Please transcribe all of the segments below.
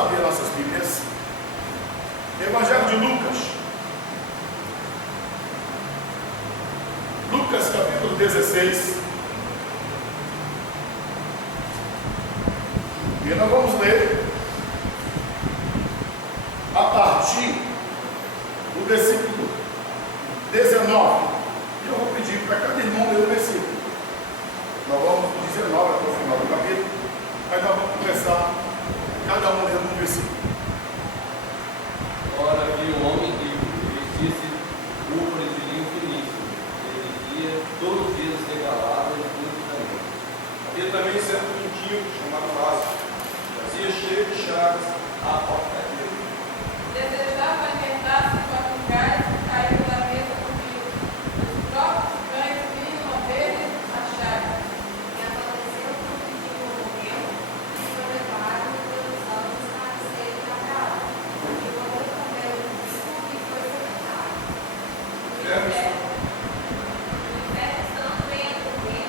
abrir nossas Bíblias. Evangelho de Lucas. Lucas capítulo 16. E nós vamos ler a partir do versículo 19. E eu vou pedir para cada irmão ler o versículo. Nós vamos do 19 até o final do capítulo. Mas nós vamos começar cada um lendo um versículo. Ora, havia um homem rico que vestisse púrpuras e linho finíssimo. Ele vivia todos os dias regalado em muitos caminhos. Havia também certo mendigo chamado Lázaro, fazia cheio de chaves à porta dele. Desejava alimentar-se com as migalhas que caíam da mesa do filho. Os próprios cães vinham dele as chagas. E aconteceu que o mendigo morreu e foi levado pelos homens para ser tratado. E morreu também o mendigo e foi sepultado. O inferno estando bem a correr,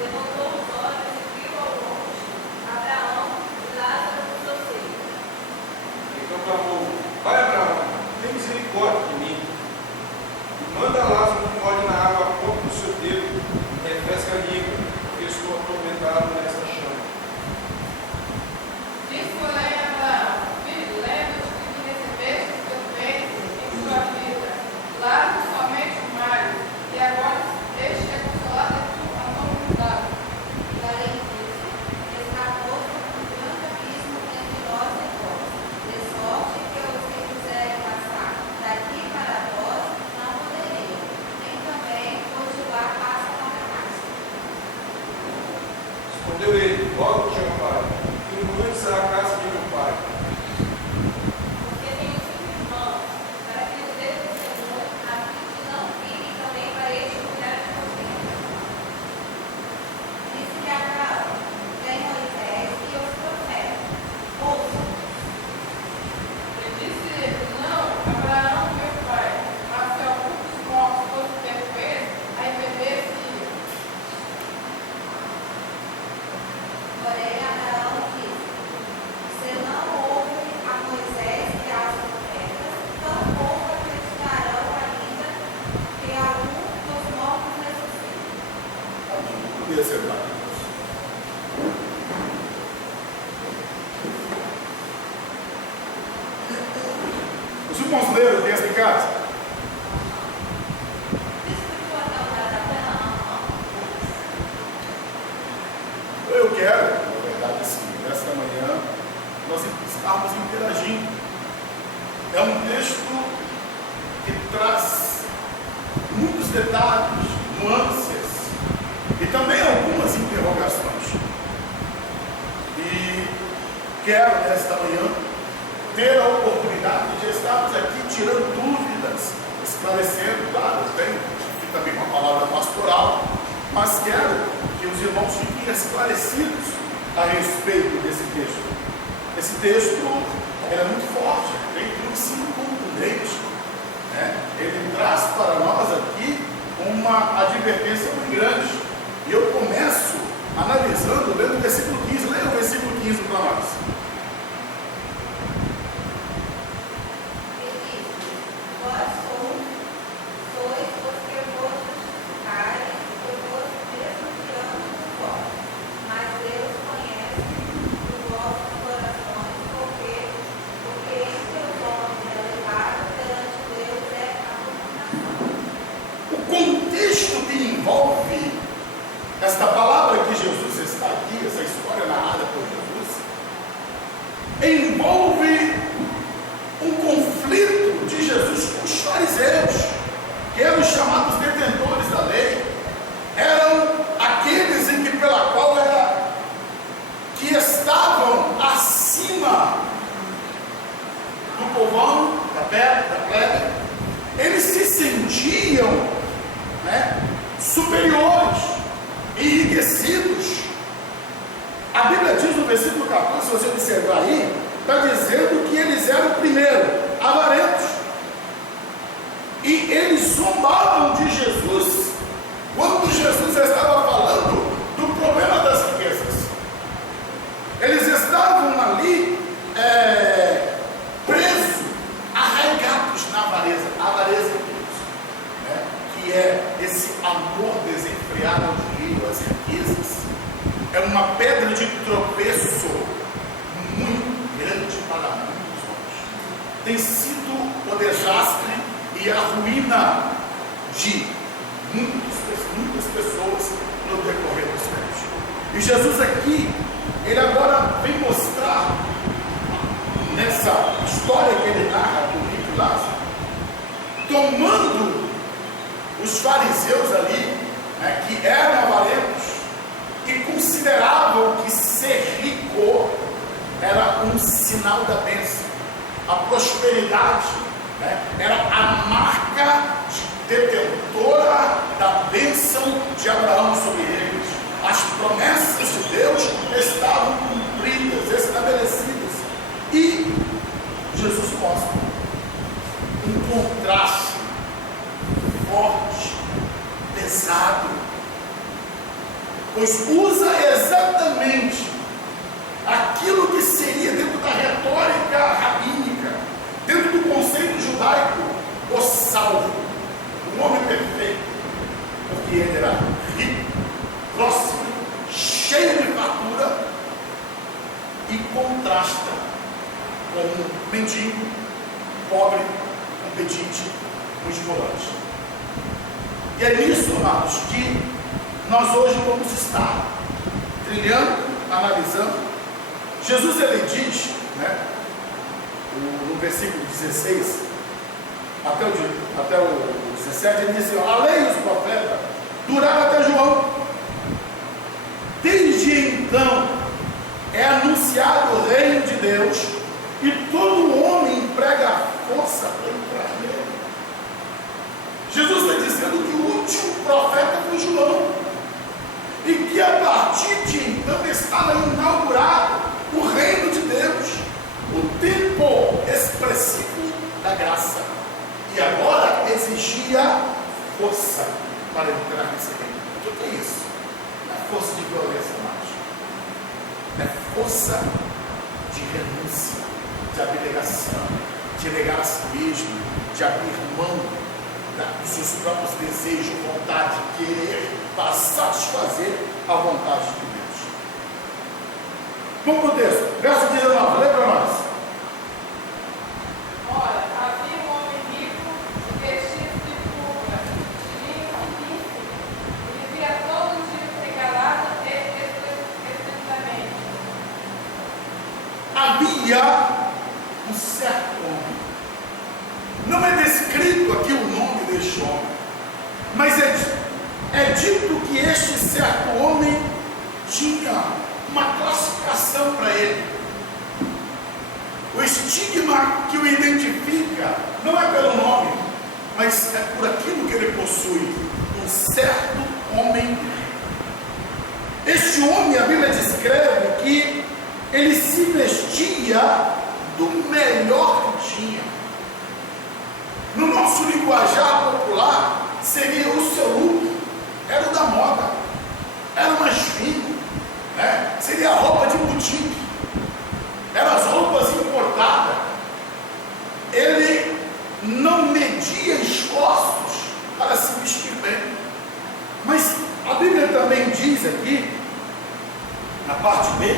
levantou os olhos e viu ao longe Abraão e Lázaro no seu seio. Então clamou: Pai Abraão, tem misericórdia de mim. E manda Lázaro que molhe na água a ponta do seu dedo e refresque a língua, porque estou atormentado nesta chama. Disse, porém, Abraão: Filho, lembra-te de que recebeste os teus bens em sua vida. Lázaro somente o marido, e agora este é consolado e tu atormentado. E além disso, escapou-se um grande abismo entre nós e vós, de sorte que os que quiserem passar daqui para vós não poderiam, nem também os de lá passam para cá. Respondeu ele: Rogo-te, ó pai, que o mandes à casa de meu pai. Porque tenho 5 irmãos, para que lhes dê testemunho, a fim de não virem também para este lugar de vocês. Disse-lhe Abraão: Vem Moisés e os profetas, ouçam. E disse ele: Não, Abraão, meu pai, mas se algum dos mortos fosse perfeito, aí beber-se-ia. Porém, Abraão disse: Se não ouve a Moisés e aos profetas, tampouco acreditarão ainda que algum dos mortos ressuscite. Amém. Podia ser dado. Os irmãos leram o texto em casa? Escutou até o lado da Eu quero, na verdade, assim, nesta manhã, nós estarmos interagindo. É um texto que traz muitos detalhes, nuances e também algumas interrogações. E quero, nesta manhã, ter a oportunidade de estarmos aqui tirando dúvidas, esclarecendo, claro, tem aqui também uma palavra pastoral, mas quero que os irmãos fiquem esclarecidos a respeito desse texto. Esse texto ele é muito forte, tem tudo sim contundente, né? Ele traz para nós aqui uma advertência muito grande. E eu começo analisando, lendo o versículo 15, leia o versículo 15 para nós. Ele disse: Vós sois os que vos justificais, e vos mesmos tiramos do vós. Mas Deus conhece os vossos corações, porque entre os homens elevados perante Deus é abominação. O contexto que envolve esta palavra que Jesus está aqui, essa história narrada por Jesus, envolve um conflito de Jesus com os fariseus, que eram os chamados detentores da lei, eram aqueles em que pela qual era que estavam acima do povão, da plebe, eles se sentiam, né, superiores, enriquecidos. A Bíblia diz no versículo 14, se você observar aí, está dizendo que eles eram, primeiro, avarentos, e eles zombavam de Jesus quando Jesus estava falando do problema das riquezas. Eles estavam ali tem sido o desastre e a ruína de muitas pessoas no decorrer dos tempos. E Jesus aqui, ele agora vem mostrar, nessa história que ele narra do rico e Lázaro, tomando os fariseus ali, né, que eram avarentos e consideravam que ser rico era um sinal da bênção. A prosperidade, né, era a marca detentora da bênção de Abraão sobre eles. As promessas de Deus estavam cumpridas, estabelecidas. E Jesus mostra um contraste forte, pesado, pois usa exatamente aquilo que seria dentro da retórica rabínica, dentro do conceito judaico, o salvo, o homem perfeito, porque ele era rico, próximo, cheio de fartura, e contrasta com um mendigo, pobre, um pedinte, um esmolante. E é nisso, amados, que nós hoje vamos estar trilhando, analisando. Jesus, ele diz, né, no versículo 16 até o 17, ele diz assim: a lei e os profetas duraram até João. Desde então é anunciado o reino de Deus, e todo homem emprega a força para entrar nele. Jesus está dizendo que o último profeta foi João, e que a partir de então estava inaugurado o reino de Deus, o tempo expressivo da graça, e agora exigia força para entrar nesse reino. O que é isso? Não é força de violência mais, é força de renúncia, de abnegação, de negar a si mesmo, de abrir mão dos seus próprios desejos, vontade, querer, para satisfazer a vontade de Deus. Vamos para o texto, verso 19, lê para nós. Ora, havia um homem rico, vestido de púrpura, de linho finíssimo, e vivia todo dia regalado e estritamente. Havia um certo homem. Não é descrito aqui o nome deste homem, mas é dito que este certo homem tinha uma classificação para ele. O estigma que o identifica não é pelo nome, mas é por aquilo que ele possui. Um certo homem. Este homem, a Bíblia descreve que ele se vestia do melhor que tinha. No nosso linguajar popular, seria o seu look, era o da moda, era o mais fino, né? Seria a roupa de boutique, eram as roupas importadas. Ele não media esforços para se vestir bem, mas a Bíblia também diz aqui, na parte B,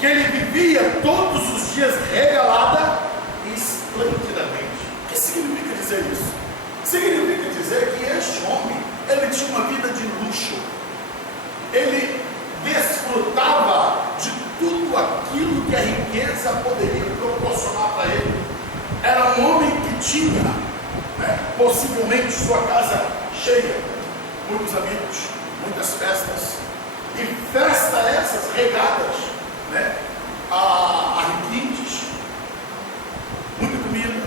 que ele vivia todos os dias regalada e esplendidamente. O que significa dizer isso? Significa dizer que este homem, ele tinha uma vida de luxo. Ele desfrutava de tudo aquilo que a riqueza poderia proporcionar para ele. Era um homem que tinha, né, possivelmente sua casa cheia, muitos amigos, muitas festas, e festas essas regadas, né, a requintes, muita comida,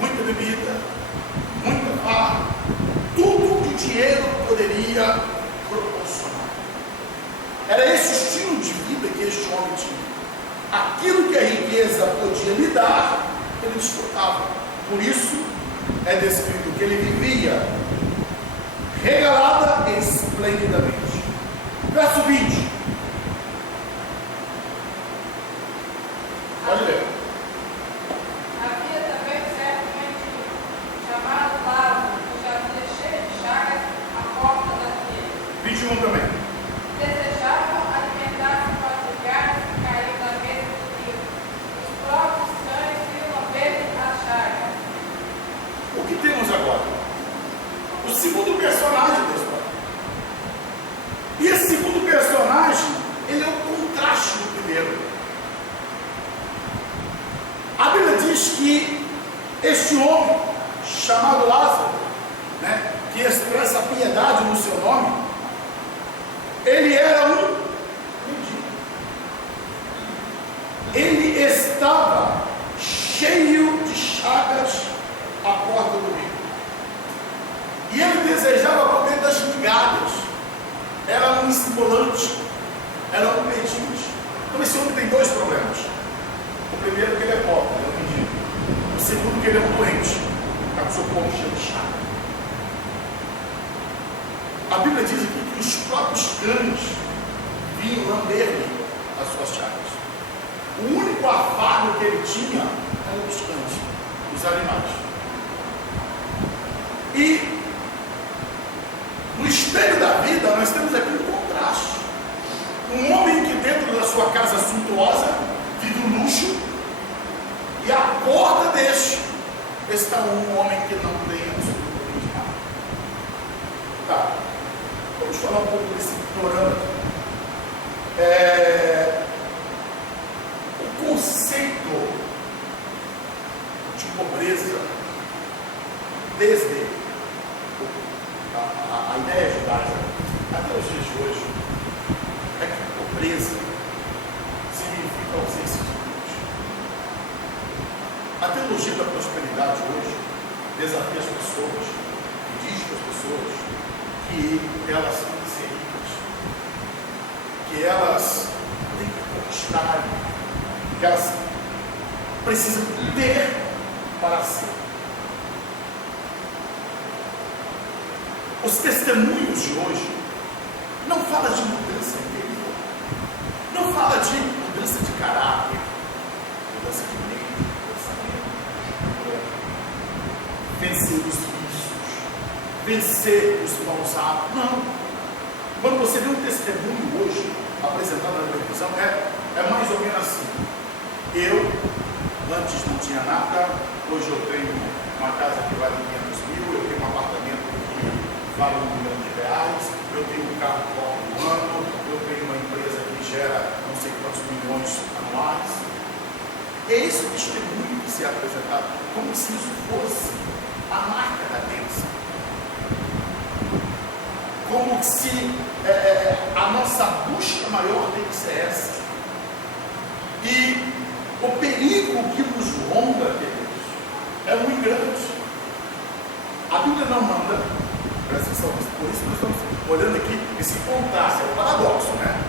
muita bebida, muita farra, tudo que o dinheiro poderia proporcionar. Era esse estilo de vida que este homem tinha. Aquilo que a riqueza podia lhe dar, ele desfrutava. Por isso é descrito que ele vivia regalada e esplendidamente. Verso 20. Pode ler. Havia também certo mendigo, chamado Lázaro, que jazia cheio de chagas à porta daquele. 21 também. Desejavam alimentar-se com as carnes que caíam da mesa do rico. Os próprios cães iam lamber as segundo personagem da história. E esse segundo personagem, ele é o contraste do primeiro. A Bíblia diz que este homem, chamado Lázaro, né, que expressa piedade no seu nome, ele era um mendigo. Ele estava cheio de chagas à porta do rio. E ele desejava comer das migalhas. Era um estimulante, era um pedinte. Então esse homem tem dois problemas. O primeiro é que ele é pobre, ele é um mendigo. O segundo que ele é um doente, está com o seu corpo cheio de chagas. A Bíblia diz aqui que os próprios cães vinham lamber-lhe as suas chagas. O único afago que ele tinha eram os cães, os animais. E no espelho da vida nós temos aqui um contraste. Um homem que dentro da sua casa suntuosa vive o luxo, e à porta deste está um homem que não tem absolutamente nada. Tá. Vamos falar um pouco desse ignorante. O conceito de pobreza, desde a ideia judaica até os dias de hoje, é que pobreza significa ausência de Deus. A teologia da prosperidade hoje desafia as pessoas e diz para as pessoas que elas têm que ser ricas, que elas têm que conquistar, que elas precisam ter para ser. Os testemunhos de hoje não falam de mudança interior, não falam de mudança de caráter, mudança de mente, de pensamento, vencer os vícios, vencer os maus hábitos. Não. Quando você vê um testemunho hoje apresentado na televisão, é mais ou menos assim. Eu, antes não tinha nada, hoje eu tenho uma casa que vale 500 mil, eu tenho um apartamento que vale R$1 milhão, eu tenho um carro próprio no ano, eu tenho uma empresa que gera não sei quantos milhões anuais. É esse o testemunho que se é apresentado, como se isso fosse a marca da bênção. Como se a nossa busca maior tem que ser essa. E o perigo que nos ronda, queridos, é muito grande. A Bíblia não manda, presta atenção, por isso nós estamos olhando aqui esse contraste, é um paradoxo, né?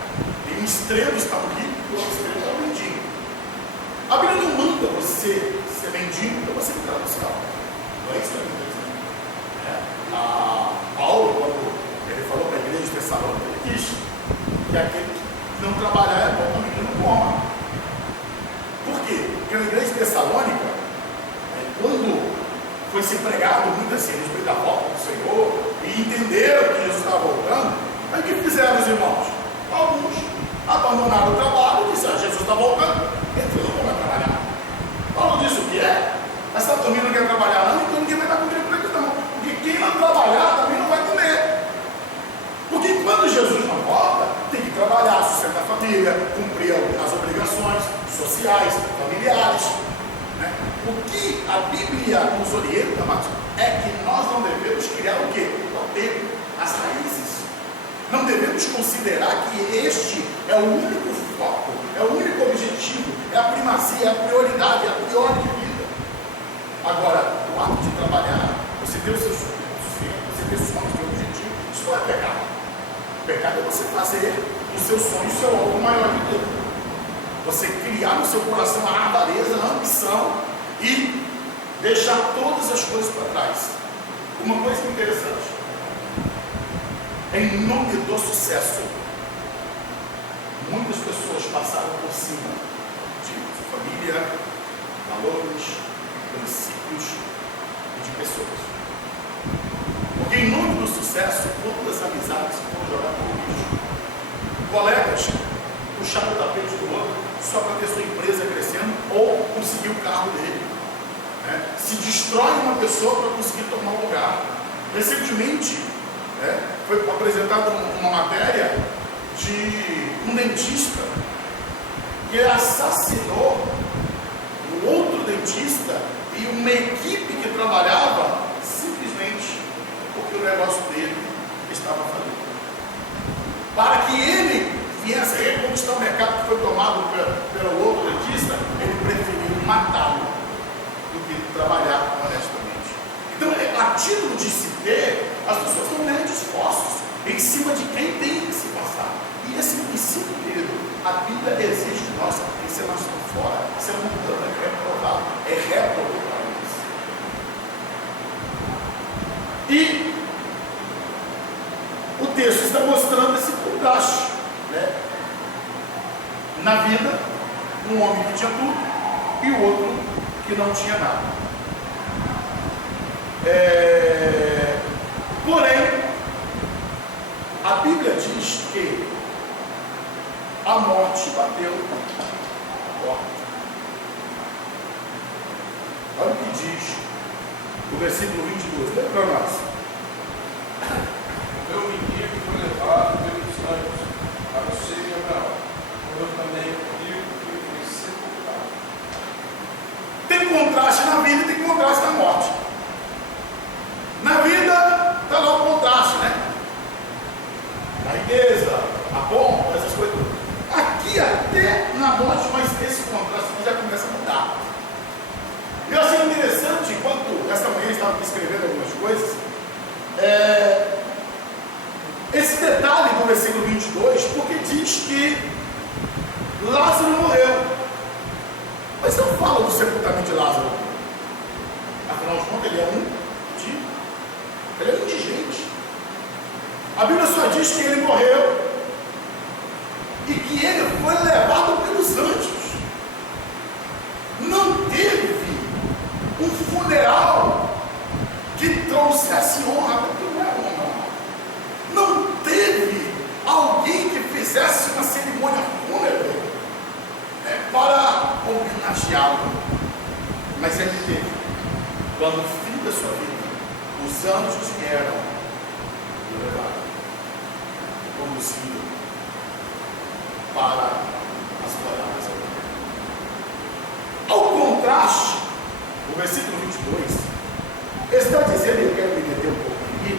Em um extremo está o rico e no outro extremo está o mendigo. A Bíblia não manda você ser mendigo para você entrar no céu. Não é isso que a Bíblia diz. Paulo, quando ele falou para a igreja de Tessalônica, ele diz que aquele que não trabalhar é bom também que não coma. Por quê? Porque na igreja de Tessalônica, quando foi se pregado muito assim, a respeito da volta do Senhor, e entenderam que Jesus estava voltando, aí o que fizeram os irmãos? Alguns abandonaram o trabalho e disseram: Jesus está voltando, então não vai trabalhar. Paulo disse: o que é? Essa turma não quer trabalhar não, então ninguém vai dar comida para ele não. Porque quem não trabalhar também não vai comer. Porque quando Jesus não volta, tem que trabalhar, sustentar a família, cumprir as obrigações sociais, familiares. Né? O que a Bíblia nos orienta, amados, é que nós não devemos criar o quê? O apego, as raízes. Não devemos considerar que este é o único foco, é o único objetivo, é a primazia, é a prioridade, é a priori de vida. Agora, o ato de trabalhar, você ter os seus sonhos, você ter sonhos, ter objetivo, isso não é pecado. O pecado é você fazer o seu sonho o seu alvo maior de Deus. Você criar no seu coração a avareza, a ambição e deixar todas as coisas para trás. Uma coisa interessante, em nome do sucesso, muitas pessoas passaram por cima de família, valores, princípios e de pessoas. Porque em nome do sucesso, todas as amizades vão jogar por lixo. Colegas puxaram o tapete do outro só para ter sua empresa crescendo ou conseguir o carro dele. Né? Se destrói uma pessoa para conseguir tomar um lugar. Recentemente, foi apresentada uma matéria de um dentista que assassinou um outro dentista e uma equipe que trabalhava simplesmente porque o negócio dele estava falido. Para que ele viesse reconquistar o mercado que foi tomado pelo outro dentista, ele preferiu matá-lo do que trabalhar honestamente. Então, a título de se ter, as pessoas estão ganhando esforços em cima de quem tem que se passar. E esse princípio, querido, a Bíblia exige de nós que se nós estamos fora, isso é mudando, é reprovado, é reprovado. E o texto está mostrando esse contraste, né? Na vida, um homem que tinha tudo e o outro que não tinha nada. Porém, a Bíblia diz que a morte bateu a porta. Olha o que diz o versículo 22. Lê para nós. Meu menino foi levado pelos anjos para o seio de Abraão. Eu também digo que foi sepultado. Tem contraste na vida e tem contraste na morte. Na vida está lá o contraste, né? A riqueza, a pompa, essas coisas. Aqui até na morte, mas esse contraste já começa a mudar. Eu achei interessante, enquanto esta manhã eu estava escrevendo algumas coisas, esse detalhe do versículo 22, porque diz que Lázaro morreu. Mas não fala do sepultamento de Lázaro. Afinal de contas, ele é um indigente. A Bíblia só diz que ele morreu e que ele foi levado pelos anjos. Não teve um funeral que trouxesse honra, porque não é honra. Não teve alguém que fizesse uma cerimônia fúnebre para homenageá-lo. Mas ele teve, quando no fim da sua vida, os anjos vieram e levaram, conduzido para as moradas. Ao contraste, o versículo 22 está dizendo, eu quero me deter um pouco aqui,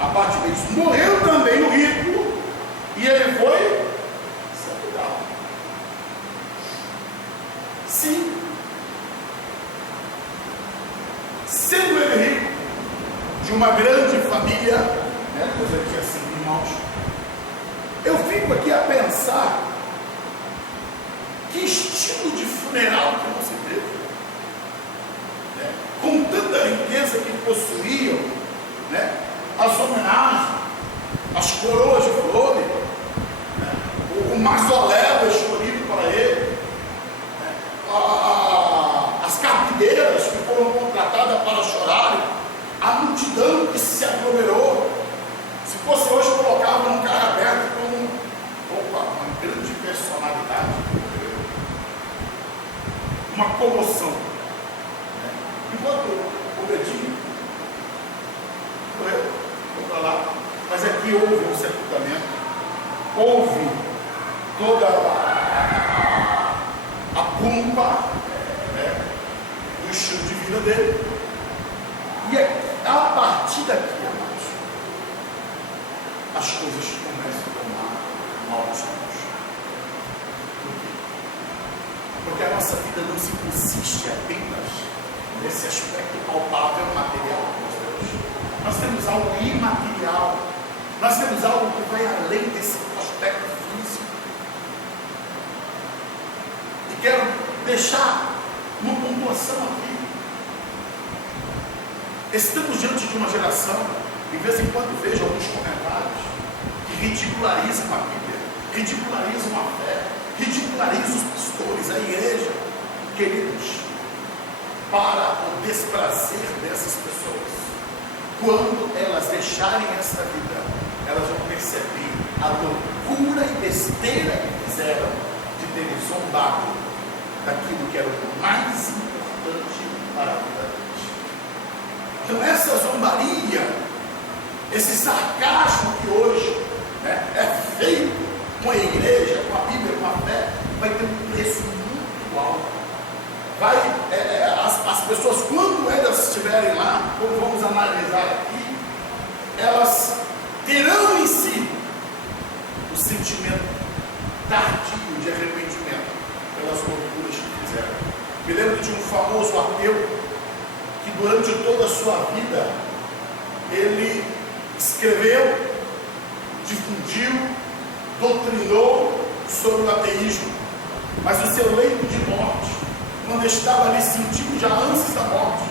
a parte disso, morreu também o rico e ele foi sepultado. Sim, sendo ele rico, de uma grande família, né, pois ele tinha 5 irmãos, eu fico aqui a pensar que estilo de funeral que você teve, né? Com tanta riqueza que possuíam, né? As homenagens, as coroas de flores, né? O mausoléu escolhido para ele, né? As carpideiras que foram contratadas para chorarem, a multidão que se aglomerou. Se fosse hoje, colocava num carro aberto como uma grande personalidade, uma comoção. Enquanto o Betinho morreu, foi para lá, mas aqui houve um sepultamento, houve toda a pompa, do estilo de vida dele, e a partir daqui, amados, as coisas começam a tomar maus rumos. Por quê? Porque a nossa vida não se consiste apenas nesse aspecto palpável material que nós temos. Nós temos algo imaterial, nós temos algo que vai além desse aspecto físico. E quero deixar uma pontuação aqui. Estamos diante de uma geração, de vez em quando vejo alguns comentários que ridicularizam a Bíblia, ridicularizam a fé, ridicularizam os pastores, a igreja. Queridos, para o desprazer dessas pessoas, quando elas deixarem essa vida, elas vão perceber a loucura e besteira que fizeram de terem zombado daquilo que era o mais importante para a vida deles. Então essa zombaria Esse sarcasmo que hoje, né, é feito com a igreja, com a Bíblia, com a fé, vai ter um preço muito alto. As pessoas, quando elas estiverem lá, como vamos analisar aqui, elas terão em si o sentimento tardio de arrependimento pelas loucuras que fizeram. Me lembro de um famoso ateu que durante toda a sua vida ele escreveu, difundiu, doutrinou sobre o ateísmo, mas o seu leito de morte, quando estava ali sentindo já ânsias da morte,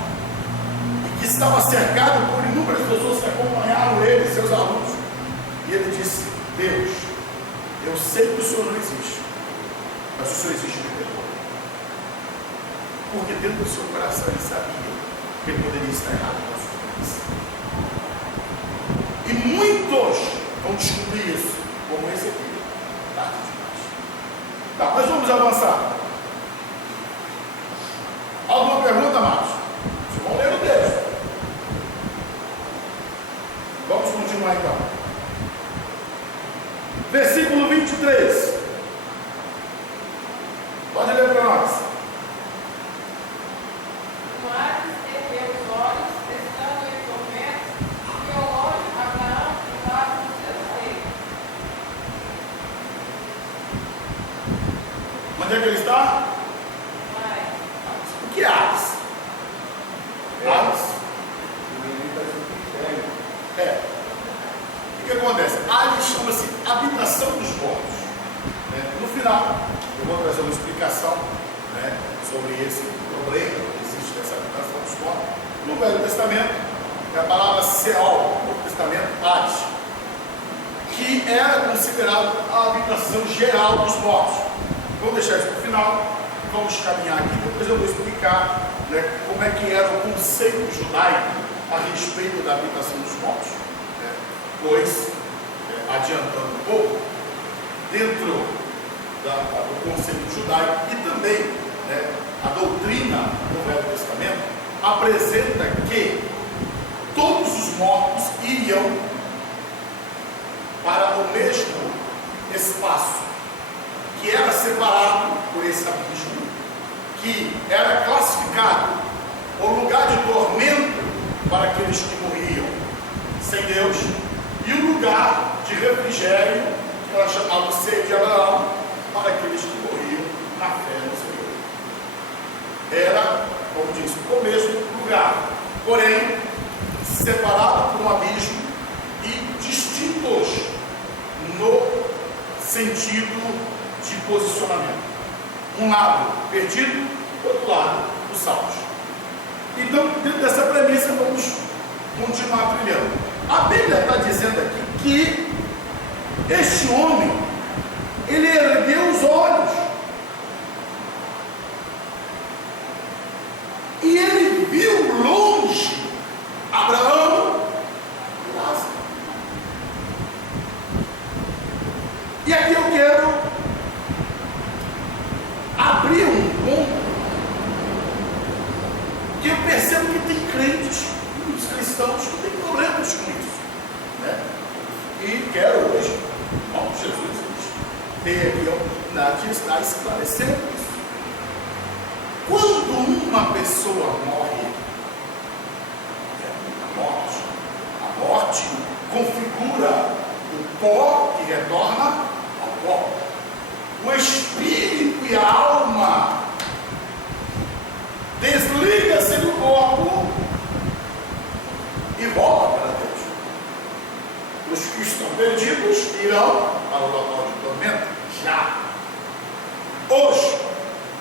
e que estava cercado por inúmeras pessoas que acompanharam ele, seus alunos, e ele disse: Deus, eu sei que o Senhor não existe, mas o Senhor existe me perdoa. Porque dentro do seu coração ele sabia que ele poderia estar errado na sua cabeça. E muitos vão descobrir isso, como esse aqui, tarde demais. Tá, mas vamos avançar. Alguma pergunta, Marcos? Vocês vão ler o texto. Vamos continuar então. Versículo 23. Pode ler para nós. Mas ergueu os olhos, estando em tormento, e ao longe Abraão estava no seu seio. Onde é que ele está? Mas, O que é Hades? Hades? O menino está sendo inferno. É. O que acontece? Hades chama-se habitação dos mortos. No final, eu vou trazer uma explicação, né, sobre esse problema que existe dessa habitação dos mortos. No Velho Testamento, é a palavra Seol, no Novo Testamento, Hades, que era considerado a habitação geral dos mortos. Vou deixar isso para o final, vamos caminhar aqui, depois eu vou explicar, né, como é que era o conceito judaico a respeito da habitação dos mortos. Pois, adiantando um pouco, dentro do conceito judaico e também, né, a doutrina do Velho Testamento apresenta que todos os mortos iriam para o mesmo espaço, que era separado por esse abismo, que era classificado o lugar de tormento para aqueles que morriam sem Deus, e o lugar de refrigério, que era chamado seio de Abraão, para aqueles que morriam na fé no Senhor. Era, como diz, o mesmo lugar, porém separado por um abismo e distintos no sentido de posicionamento. Um lado perdido, outro lado os salvos. Então, dentro dessa premissa, vamos continuar trilhando. A Bíblia está dizendo aqui que este homem, ele ergueu os olhos e ele viu longe Abraão e Lázaro. E aqui eu quero abrir um ponto que eu percebo que tem crentes, muitos cristãos que têm problemas com isso, né? E quero hoje, como Jesus ter aqui a oportunidade de estar esclarecendo isso. Quando uma pessoa morre, a morte configura o pó que retorna ao pó. O espírito e a alma desliga-se do corpo e volta para Deus. Os que estão perdidos irão para o local de tormento já. Os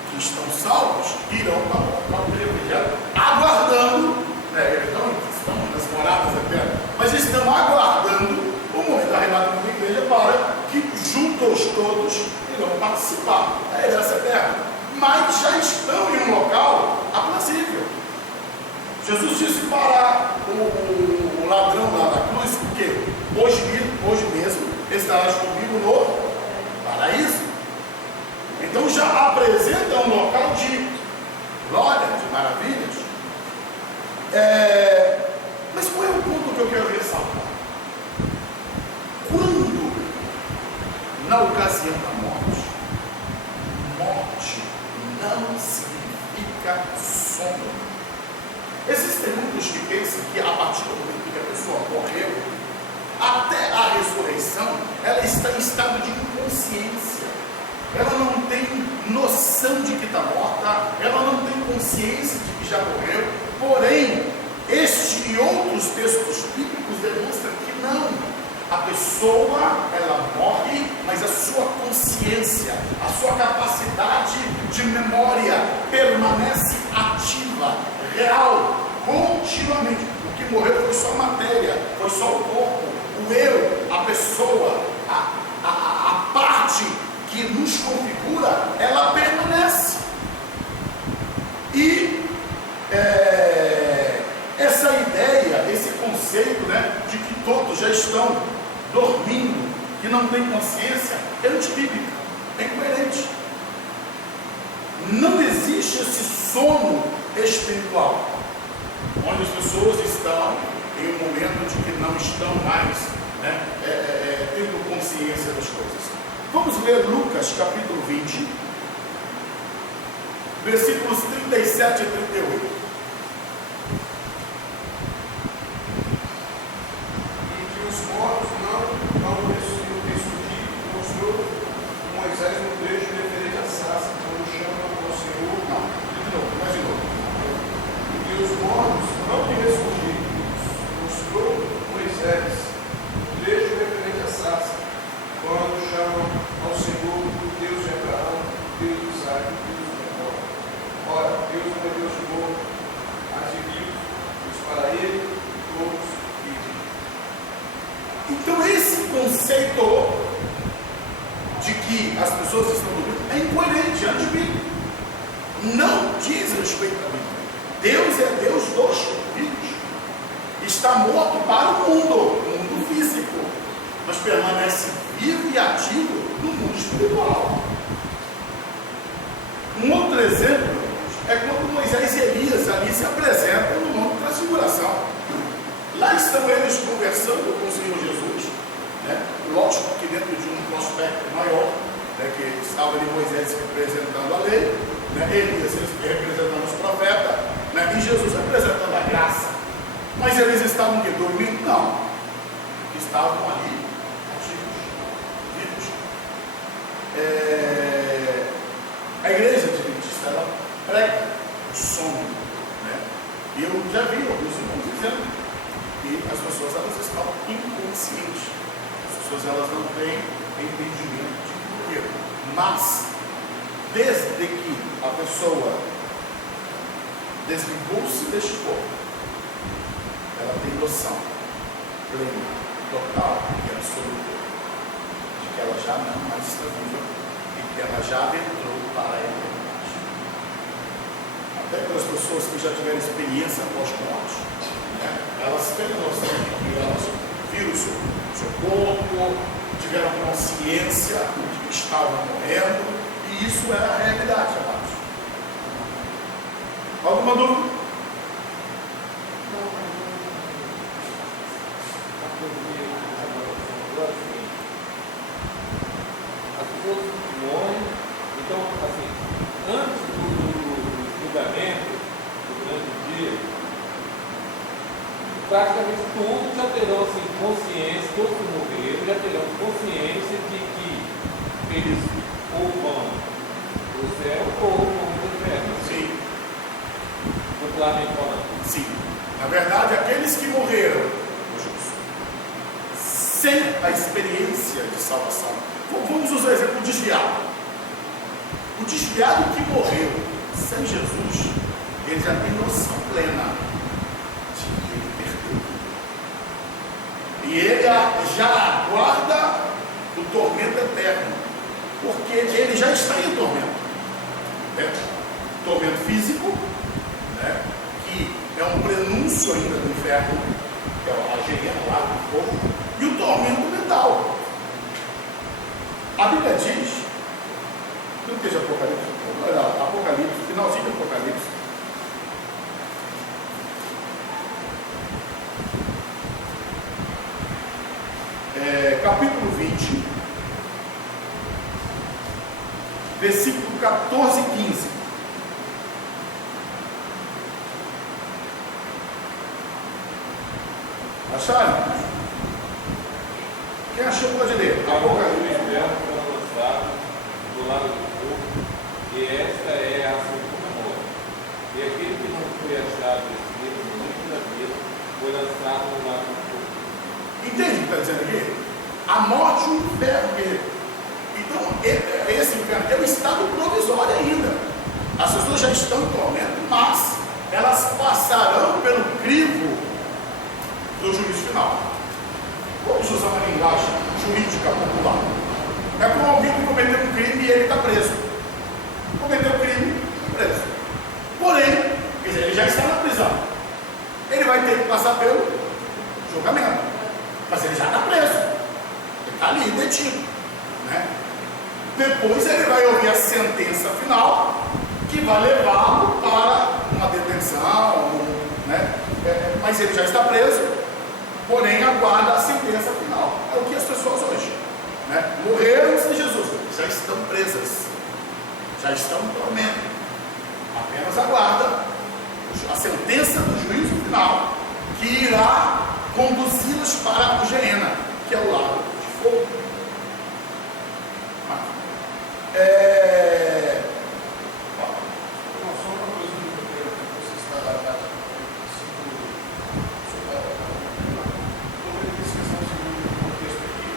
que estão salvos irão para o local de refrigério, aguardando, eles não estão nas moradas eternas, mas estão aguardando o momento arrebatado da igreja para que juntos todos irão participar da herança eterna, mas já estão em um local aprazível. Jesus disse para o ladrão lá da cruz, porque hoje mesmo estarás comigo no paraíso. Então já apresenta um local de glória, de maravilhas. Mas qual é o ponto que eu quero ressaltar? sombra. Existem muitos que pensam que a partir do momento que a pessoa morreu, até a ressurreição, ela está em estado de inconsciência. Ela não tem noção de que está morta, ela não tem consciência de que já morreu. Porém, este e outros textos bíblicos demonstram que não. A pessoa, ela morre, mas a sua consciência, a sua capacidade de memória permanece ativa, real, continuamente. O que morreu foi só a matéria, foi só o corpo, o eu, a pessoa, a parte que nos configura, ela permanece. E essa ideia, esse conceito, né, de que todos já estão dormindo, que não tem consciência, é antibíblica, é incoerente. Não existe esse sono espiritual, onde as pessoas estão em um momento de que não estão mais, né, tendo consciência das coisas. Vamos ler Lucas capítulo 20, versículos 37 e 38. Os mortos não ressurgiram, mostrou Moisés no trecho referente a Sassa, quando chama ao Senhor. Não, de novo, mais de novo. E os mortos não ressurgiram, mostrou Moisés no trecho referente a Sassa, quando chamam ao Senhor, o Deus de Abraão, o Deus de Isaac, o Deus de Jacó. Ora, Deus não é Deus de novo, mas de vivos, pois para Ele todos vivem. Então esse conceito de que as pessoas estão dormindo é incoerente, é antibíblico. Não diz respeito à Bíblia. Deus é Deus dos vivos. Está morto para o mundo físico, mas permanece vivo e ativo no mundo espiritual. Um outro exemplo é quando Moisés e Elias ali se apresentam no Monte da Transfiguração. Lá estão eles conversando com o Senhor Jesus, né? Lógico que dentro de um prospecto maior, né, que estava ali Moisés representando a lei, né, Elias representando os profetas, né, e Jesus representando a graça. Mas eles estavam que dormindo? Não. Estavam ali ativos, vivos. A igreja adventista, ela prega o sono, né? E eu já vi alguns irmãos dizendo que as pessoas, elas estão inconscientes, as pessoas, elas não têm entendimento de porquê. Mas desde que a pessoa desligou-se deste corpo, ela tem noção plena, total e absoluta de que ela já não mais está viva e que ela já entrou para a eternidade. Até para as pessoas que já tiveram experiência pós-morte, elas têm noção de que elas viram o seu corpo, tiveram consciência de que estavam morrendo, e isso é a realidade, amados. Alguma dúvida? As pessoas morrem, então, assim, antes do julgamento, do grande dia, praticamente todos já terão assim, consciência, todos que morreram já terão consciência de que eles ou vão para o céu ou vão para o inferno. Sim. Popularmente falando. Sim. Na verdade, aqueles que morreram sem a experiência de salvação. Vamos usar o exemplo do desviado. O desviado que morreu sem Jesus, ele já tem noção plena de que ele perdeu. E ele já aguarda o tormento eterno, porque ele já está em tormento. Né? Tormento físico, né? Que é um prenúncio ainda do inferno, que é a rageria lá do fogo, e o tormento mental. A Bíblia diz, não esteja Apocalipse, finalzinho do Apocalipse, capítulo 20, versículo 14 e 15. Acharam? Quem achou pode ler. A boca do inferno foi lançado do lado do fogo, e esta é a segunda morte. E aquele que não foi achado escrito no livro da vida foi lançado no lado do fogo. Entende o que está dizendo aqui? A morte e o inferno dele. Então, esse inferno é um estado provisório ainda. As pessoas já estão em tormento, mas elas passarão pelo crivo do juízo final. Vamos usar uma linguagem jurídica popular. É como alguém que cometeu um crime e ele está preso. Cometeu um crime, preso. Porém, quer dizer, ele já está na prisão. Ele vai ter que passar pelo julgamento. Mas ele já está preso. Ele está ali, detido. Né? Depois ele vai ouvir a sentença final, que vai levá-lo para uma detenção, né? Mas ele já está preso, porém aguarda a sentença final. É o que as pessoas hoje, né? Morreram sem Jesus, já estão presas, já estão em tormento, apenas aguarda a sentença do juízo final, que irá conduzi-las para o Geena, que é o lago de fogo. Só uma coisa que eu quero que vocês trabalhem sobre a questão do contexto aqui.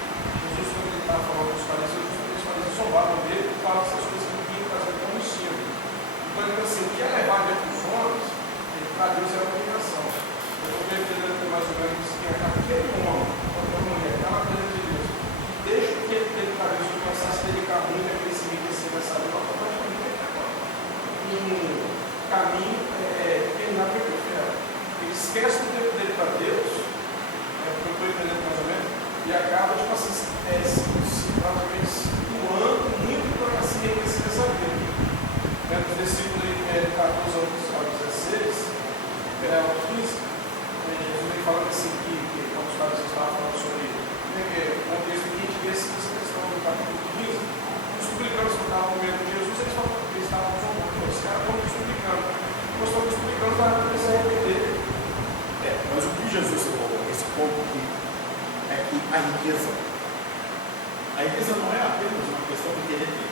Jesus, quando ele estava falando dos fariseus, os fariseus zombavam dele e falavam essas coisas que vinham trazer como ensino. Então, ele disse assim: o que é levado entre os homens, para Deus é a obrigação. Eu estou entendendo mais ou menos que aquele homem, aquela mulher, aquela coisa de Deus, desde que ele talvez começasse a dedicar muito a crescimento assim nessa vida, um caminho terminar para o inferno. Ele esquece do tempo dele para Deus, que eu estou entendendo mais ou menos, e acaba tipo assim, praticamente doando muito para se enriquecer nessa vida. No versículo 14 ao 16, ao 15, Jesus vem falando assim que quando os caras estavam falando sobre o contexto aqui, de ver essa questão do capítulo 15, os publicanos que estavam com medo de Jesus, eles estavam zombando. Os caras estão explicando. Nós estamos explicando para começar a arrepender. Mas o que Jesus falou, esse ponto aqui, é que a riqueza não é apenas uma questão de querer ter.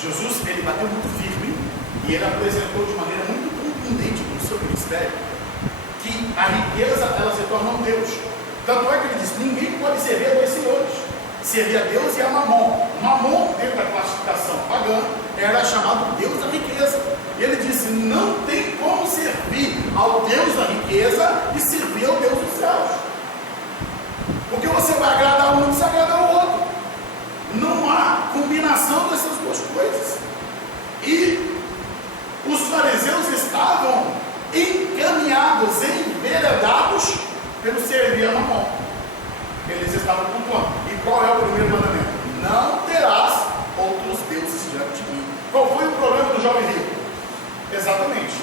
Jesus, ele bateu muito firme e ele apresentou de maneira muito contundente no seu ministério que a riqueza, ela se torna um Deus. Tanto é que ele disse: ninguém pode servir a dois senhores. Servir a Deus e a Mamon. Mamon, dentro da classificação pagã, era chamado Deus da riqueza. E ele disse: não tem como servir ao Deus da riqueza e servir ao Deus dos céus. Porque você vai agradar um e se agradar o outro. Não há combinação dessas duas coisas. E os fariseus estavam encaminhados, enveredados pelo servir a Mamon. Eles estavam cultuando. E qual é o primeiro mandamento? Não terás outros deuses diante de mim. Qual foi o problema do jovem rico? Exatamente.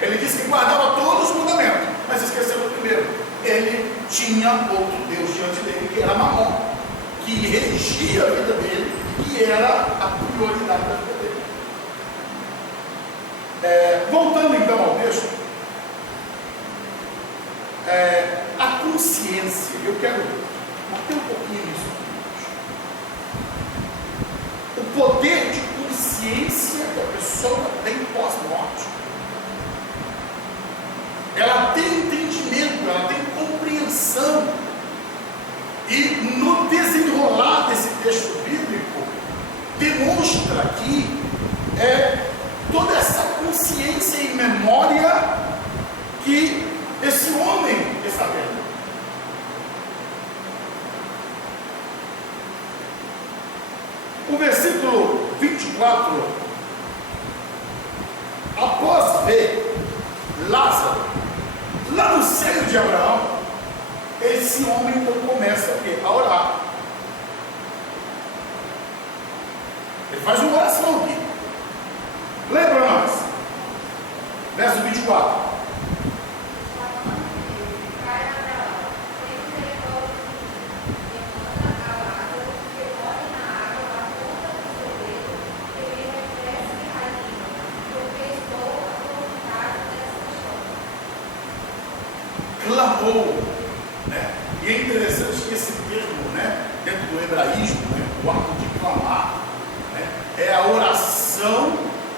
Ele disse que guardava todos os mandamentos, mas esqueceu do primeiro. Ele tinha outro Deus diante dele, que era Mamon, que regia a vida dele e era a prioridade da vida dele. Voltando então ao texto, a consciência, eu quero bater um pouquinho nisso. O poder de consciência que a pessoa tem pós-morte, ela tem entendimento, ela tem compreensão, e no desenrolar desse texto bíblico demonstra que toda essa consciência e memória que esse homem está tendo. O versículo 24, após ver Lázaro lá no seio de Abraão, esse homem então começa a orar. Ele faz uma oração aqui. Lembra nós? Verso 24. Clamou né? E é interessante que esse termo, né, dentro do hebraísmo, né, o ato de clamar, né, é a oração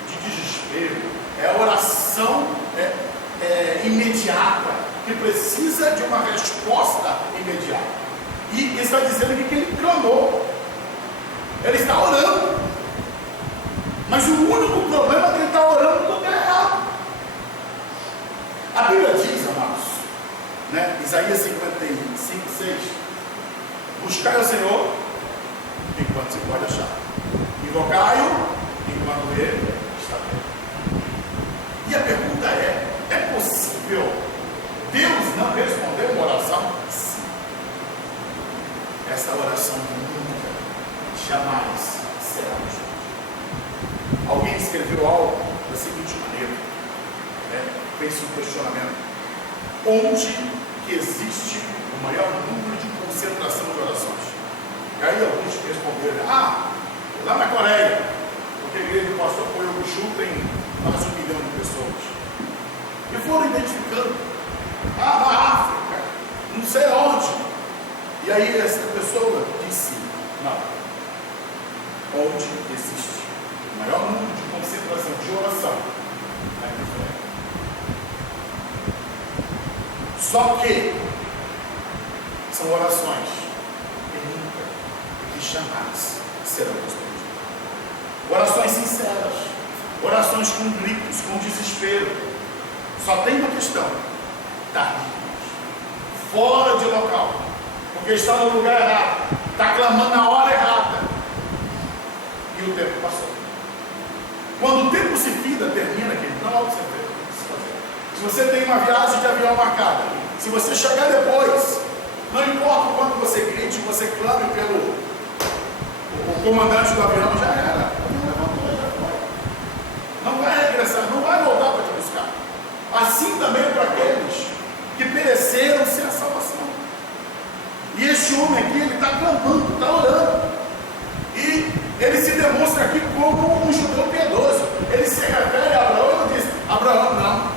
de desespero, é a oração imediata, que precisa de uma resposta imediata. E está dizendo aqui que ele clamou, ele está orando, mas o único problema é que ele está orando no lugar errado. A Bíblia diz, amados, né, Isaías 55, 6: buscai ao Senhor enquanto se pode achar, invocai-o enquanto ele está perto. E a pergunta é possível Deus não responder uma oração? Sim. Essa oração nunca, jamais será respondida. Alguém escreveu algo da seguinte maneira, né? Fez um questionamento: onde que existe o maior número de concentração de orações? E aí alguns responderam: lá na Coreia, porque a igreja do pastor Poyokushu tem quase 1 milhão de pessoas. E foram identificando: na África, não sei onde. E aí essa pessoa disse: não, onde existe o maior número de concentração de oração é em Israel. Só que são orações que nunca e que jamais serão respondidas. Orações sinceras, orações com gritos, com desespero. Só tem uma questão: tardias, fora de local, porque está no lugar errado, está clamando na hora errada, e o tempo passou. Quando o tempo se fida, termina, que não há o que você fez. Se você tem uma viagem de avião marcada, se você chegar depois, não importa o quanto você grite, você clame pelo o comandante do avião, já era. O avião levantou, já foi. Não vai regressar, não vai voltar para te buscar. Assim também para aqueles que pereceram sem a salvação. E este homem aqui, ele está clamando, está orando. E ele se demonstra aqui como um judeu piedoso. Ele se refere a Abraão e não diz: Abraão, não,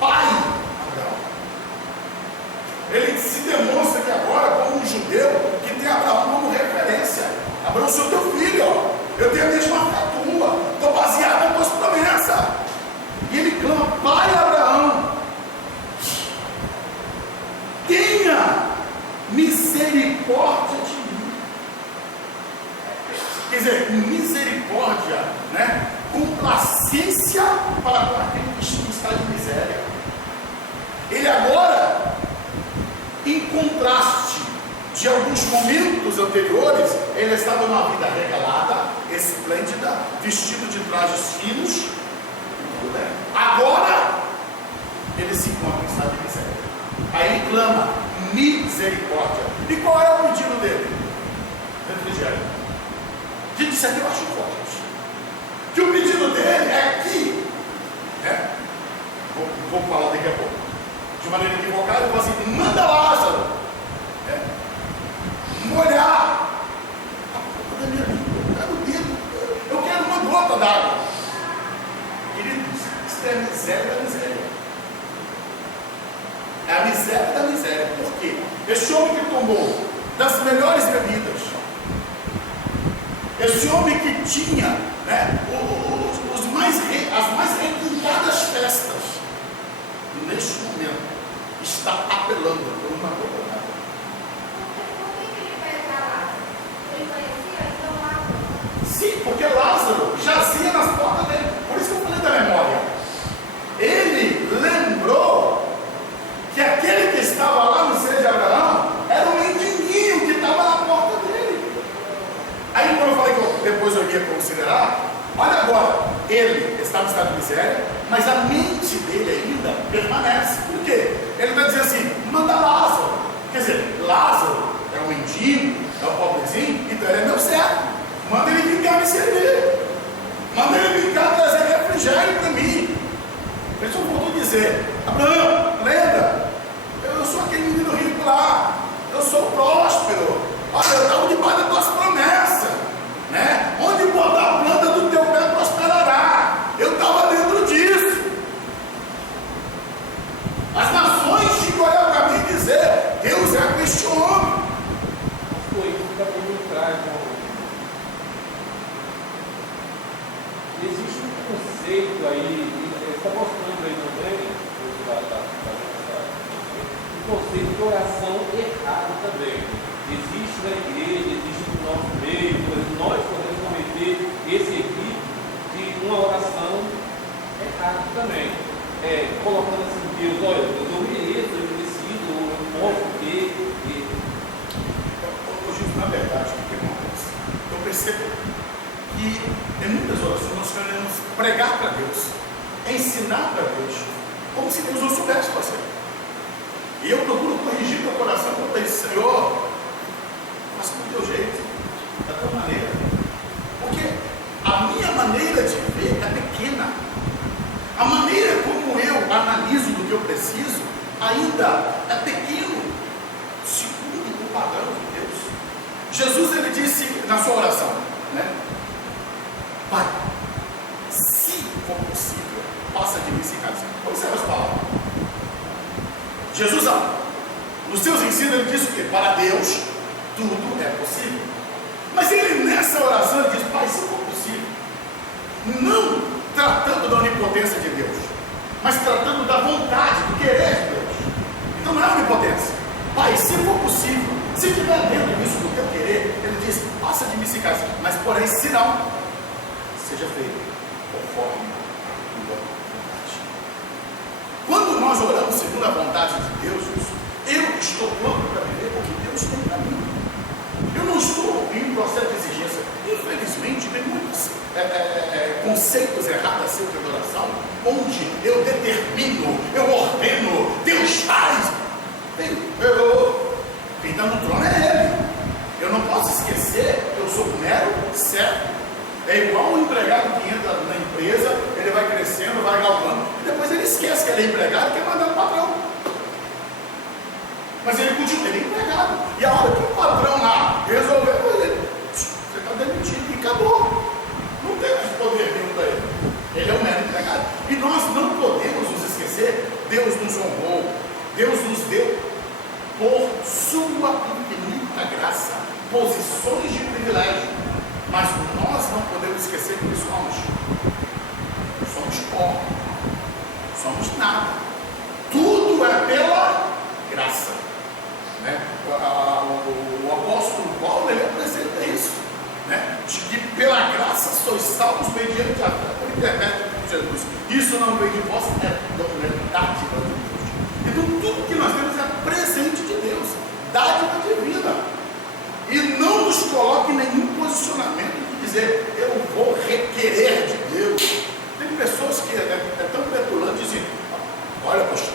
pai Abraão. Ele se demonstra aqui agora como um judeu que tem Abraão como referência. Abraão, sou teu filho, ó. Eu tenho a mesma fé tua, estou baseado nas tuas promessas. E ele clama: pai Abraão, tenha misericórdia de mim. Quer dizer, misericórdia, né? Complacência para com aquele que está de miséria. Ele agora, em contraste de alguns momentos anteriores, ele estava numa vida regalada, esplêndida, vestido de trajes finos. Agora ele se encontra em estado de miséria. Aí ele clama misericórdia. E qual é o pedido dele? Refrigério. Gente, isso aqui eu acho forte. Que o pedido dele é que, né? Vou falar daqui a pouco, de maneira equivocada, eu vou assim: manda Lázaro, né? Molhar a boca da minha língua, eu quero o dedo, eu quero uma gota d'água. Queridos, isso é a miséria da miséria. É a miséria da miséria. Por quê? Esse homem que tomou das melhores bebidas, esse homem que tinha, né, as mais requintadas festas, neste momento está apelando por uma gota d'água. Por que ele vai para lá? Ele conhecia então Lázaro? Sim, porque Lázaro jazia nas portas dele. Por isso que eu falei da memória. Ele lembrou que aquele que estava lá no seio de Abraão era um mendiguinho que estava na porta dele. Aí quando eu falei que depois eu ia considerar, olha agora, ele está no estado de miséria, mas a mente dele ainda permanece. Por quê? Ele está dizendo assim: manda Lázaro. Quer dizer, Lázaro é um mendigo, é um pobrezinho, então ele é meu servo. Manda ele vir cá me servir. Manda ele vir cá trazer refrigério para mim. Ele só voltou a dizer: Abraão, lembra? Eu sou aquele menino rico lá. Eu sou próspero. Olha, eu estava debaixo das tuas promessas, né? Onde botar a planta do teu pé prosperará. Eu estava dentro disso. As nações tinham que olhar para mim e dizer: Deus este homem. Pastor, isso também me traz existe um conceito aí, está mostrando aí também, um conceito de oração errado também. Existe na igreja, existe no nosso meio, nós podemos cometer esse equívoco de uma oração errada também. Colocando assim, Deus, olha, eu mereço, eu preciso, eu posso ter. Hoje, na verdade, o que acontece? Eu percebo que em muitas orações nós queremos pregar para Deus, ensinar para Deus, como se Deus não soubesse fazer. E eu procuro corrigir meu coração quando eu digo, Senhor, faça do teu jeito, da tua maneira. Porque a minha maneira de ver é pequena. A maneira como eu analiso do que eu preciso ainda é pequeno, segundo o padrão de Deus. Jesus, ele disse na sua oração, né? Pai, se for possível, passa de mim esse cálice. Observa as palavras. Jesus, nos seus ensinos, ele diz o quê? Para Deus, tudo é possível. Mas ele, nessa oração, ele diz, Pai, se for possível, não tratando da onipotência de Deus, mas tratando da vontade, do querer de Deus. Então não é onipotência. Pai, se for possível, se tiver dentro disso do teu querer, ele diz, passa de mim esse cálice. Mas porém, se não, seja feito conforme a tua vontade. Quando nós oramos segundo a vontade de Deus, eu estou pronto para viver o que Deus tem para mim. Eu não estou em um processo de exigência. Infelizmente, tem muitos conceitos errados acerca de oração, onde eu determino, eu ordeno, Deus faz. Quem está no trono é Ele. Eu não posso esquecer que eu sou mero servo. É igual um empregado que entra na empresa, ele vai crescendo, vai galgando, e depois ele esquece que ele é empregado e quer mandar no patrão. Mas ele continua, ele é empregado. E a hora que o patrão lá resolveu, você está demitido e acabou. Não tem mais poder nenhum para ele. Ele é um mero empregado. E nós não podemos nos esquecer, Deus nos honrou, Deus nos deu, por sua infinita graça, posições de privilégio. Mas nós não podemos esquecer que somos pó, somos nada. Tudo é pela graça, né? O apóstolo Paulo, ele apresenta isso, né? De que pela graça sois salvos mediante a fé por intermédio de Jesus. Isso não vem de vós, é dádiva de Deus. Então tudo que nós temos é presente de Deus, dádiva divina. E não nos coloque em nenhum posicionamento de dizer, eu vou requerer de Deus. Tem pessoas que é tão petulante e dizem, olha pastor,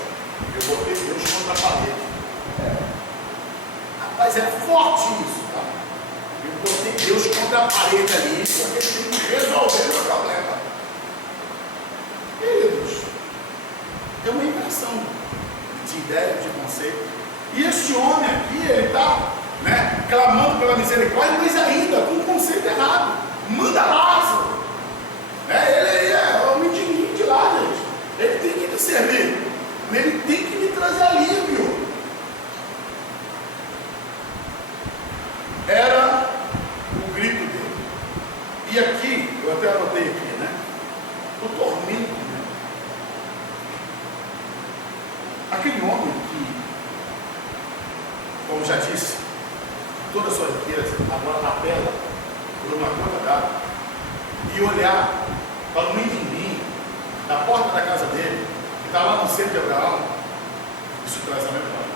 eu botei Deus contra a parede. Rapaz, é forte isso, tá? Eu botei Deus contra a parede ali, porque ele tem que resolver o meu problema. Queridos, é uma inversão de ideia, de conceito. E este homem aqui, ele está clamando pela misericórdia, mas ainda com um conceito errado. Manda Lázaro. Ele é o mendiguinho de lá, gente. Ele tem que me servir. Ele tem que me trazer alívio. Era o grito dele. E aqui, eu até anotei aqui, o tormento. Aquele homem que, como já disse, toda a sua riqueza agora apela por uma conta dada e olhar para o mendiguinho da porta da casa dele, que está lá no centro de Abraão, isso traz a memória.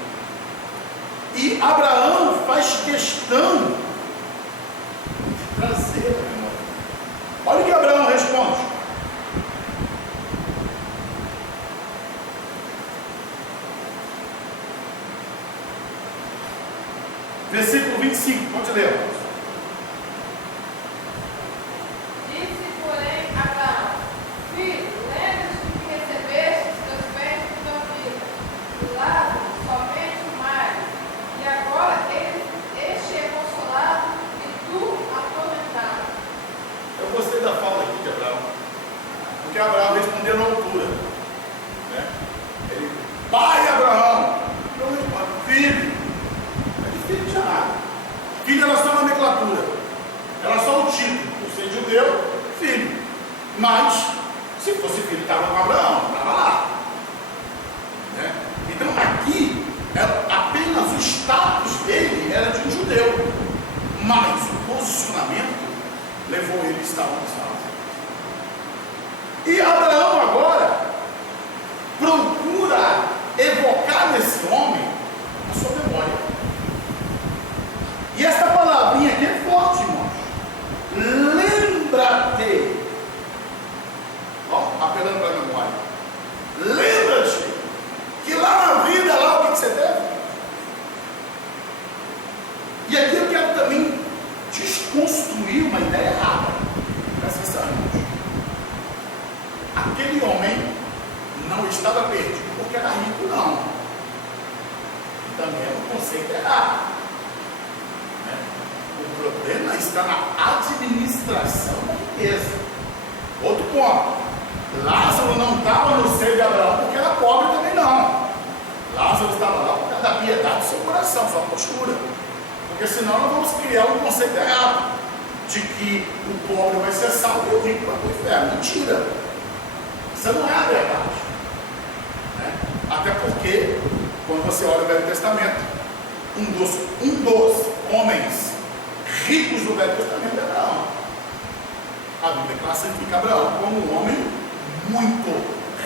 E Abraão faz questão de trazer a memória. Olha o que Abraão responde. Versículo 25, pode ler. Disse, porém, Abraão, filho, lembra-te de que recebeste os teus bens de tua vida, do lado somente o marido, e agora este é consolado e tu atormentado. Eu gostei da fala aqui de Abraão, porque Abraão respondeu na altura. Ele, pai Abraão, eu respondo, filho. Fica na sua nomenclatura. Era só o título, por ser judeu, filho. Mas, se fosse filho, estava com Abraão, estava lá. Né? Então aqui, apenas o status dele era de um judeu. Mas o posicionamento levou ele a estar onde estava. E Abraão agora procura evocar nesse homem a sua memória. E essa palavrinha aqui é forte, irmãos. Lembra-te. Ó, apelando para a memória. Lembra-te que lá na vida, lá o que você deve. E aqui eu quero também desconstruir uma ideia errada. Presta atenção, irmãos. Aquele homem não estava perdido porque era rico, não. Também é um conceito errado. Né? O problema está na administração da riqueza. Outro ponto. Lázaro não estava no seio de Abraão porque era pobre também, não. Lázaro estava lá por causa da piedade do seu coração, sua postura. Porque senão nós vamos criar um conceito errado de que o pobre vai ser salvo e o rico vai para o inferno. Mentira. Isso não é a verdade. Né? Até porque, quando você olha o Velho Testamento, um dos homens ricos do Velho Testamento é Abraão. A Bíblia classifica Abraão como um homem muito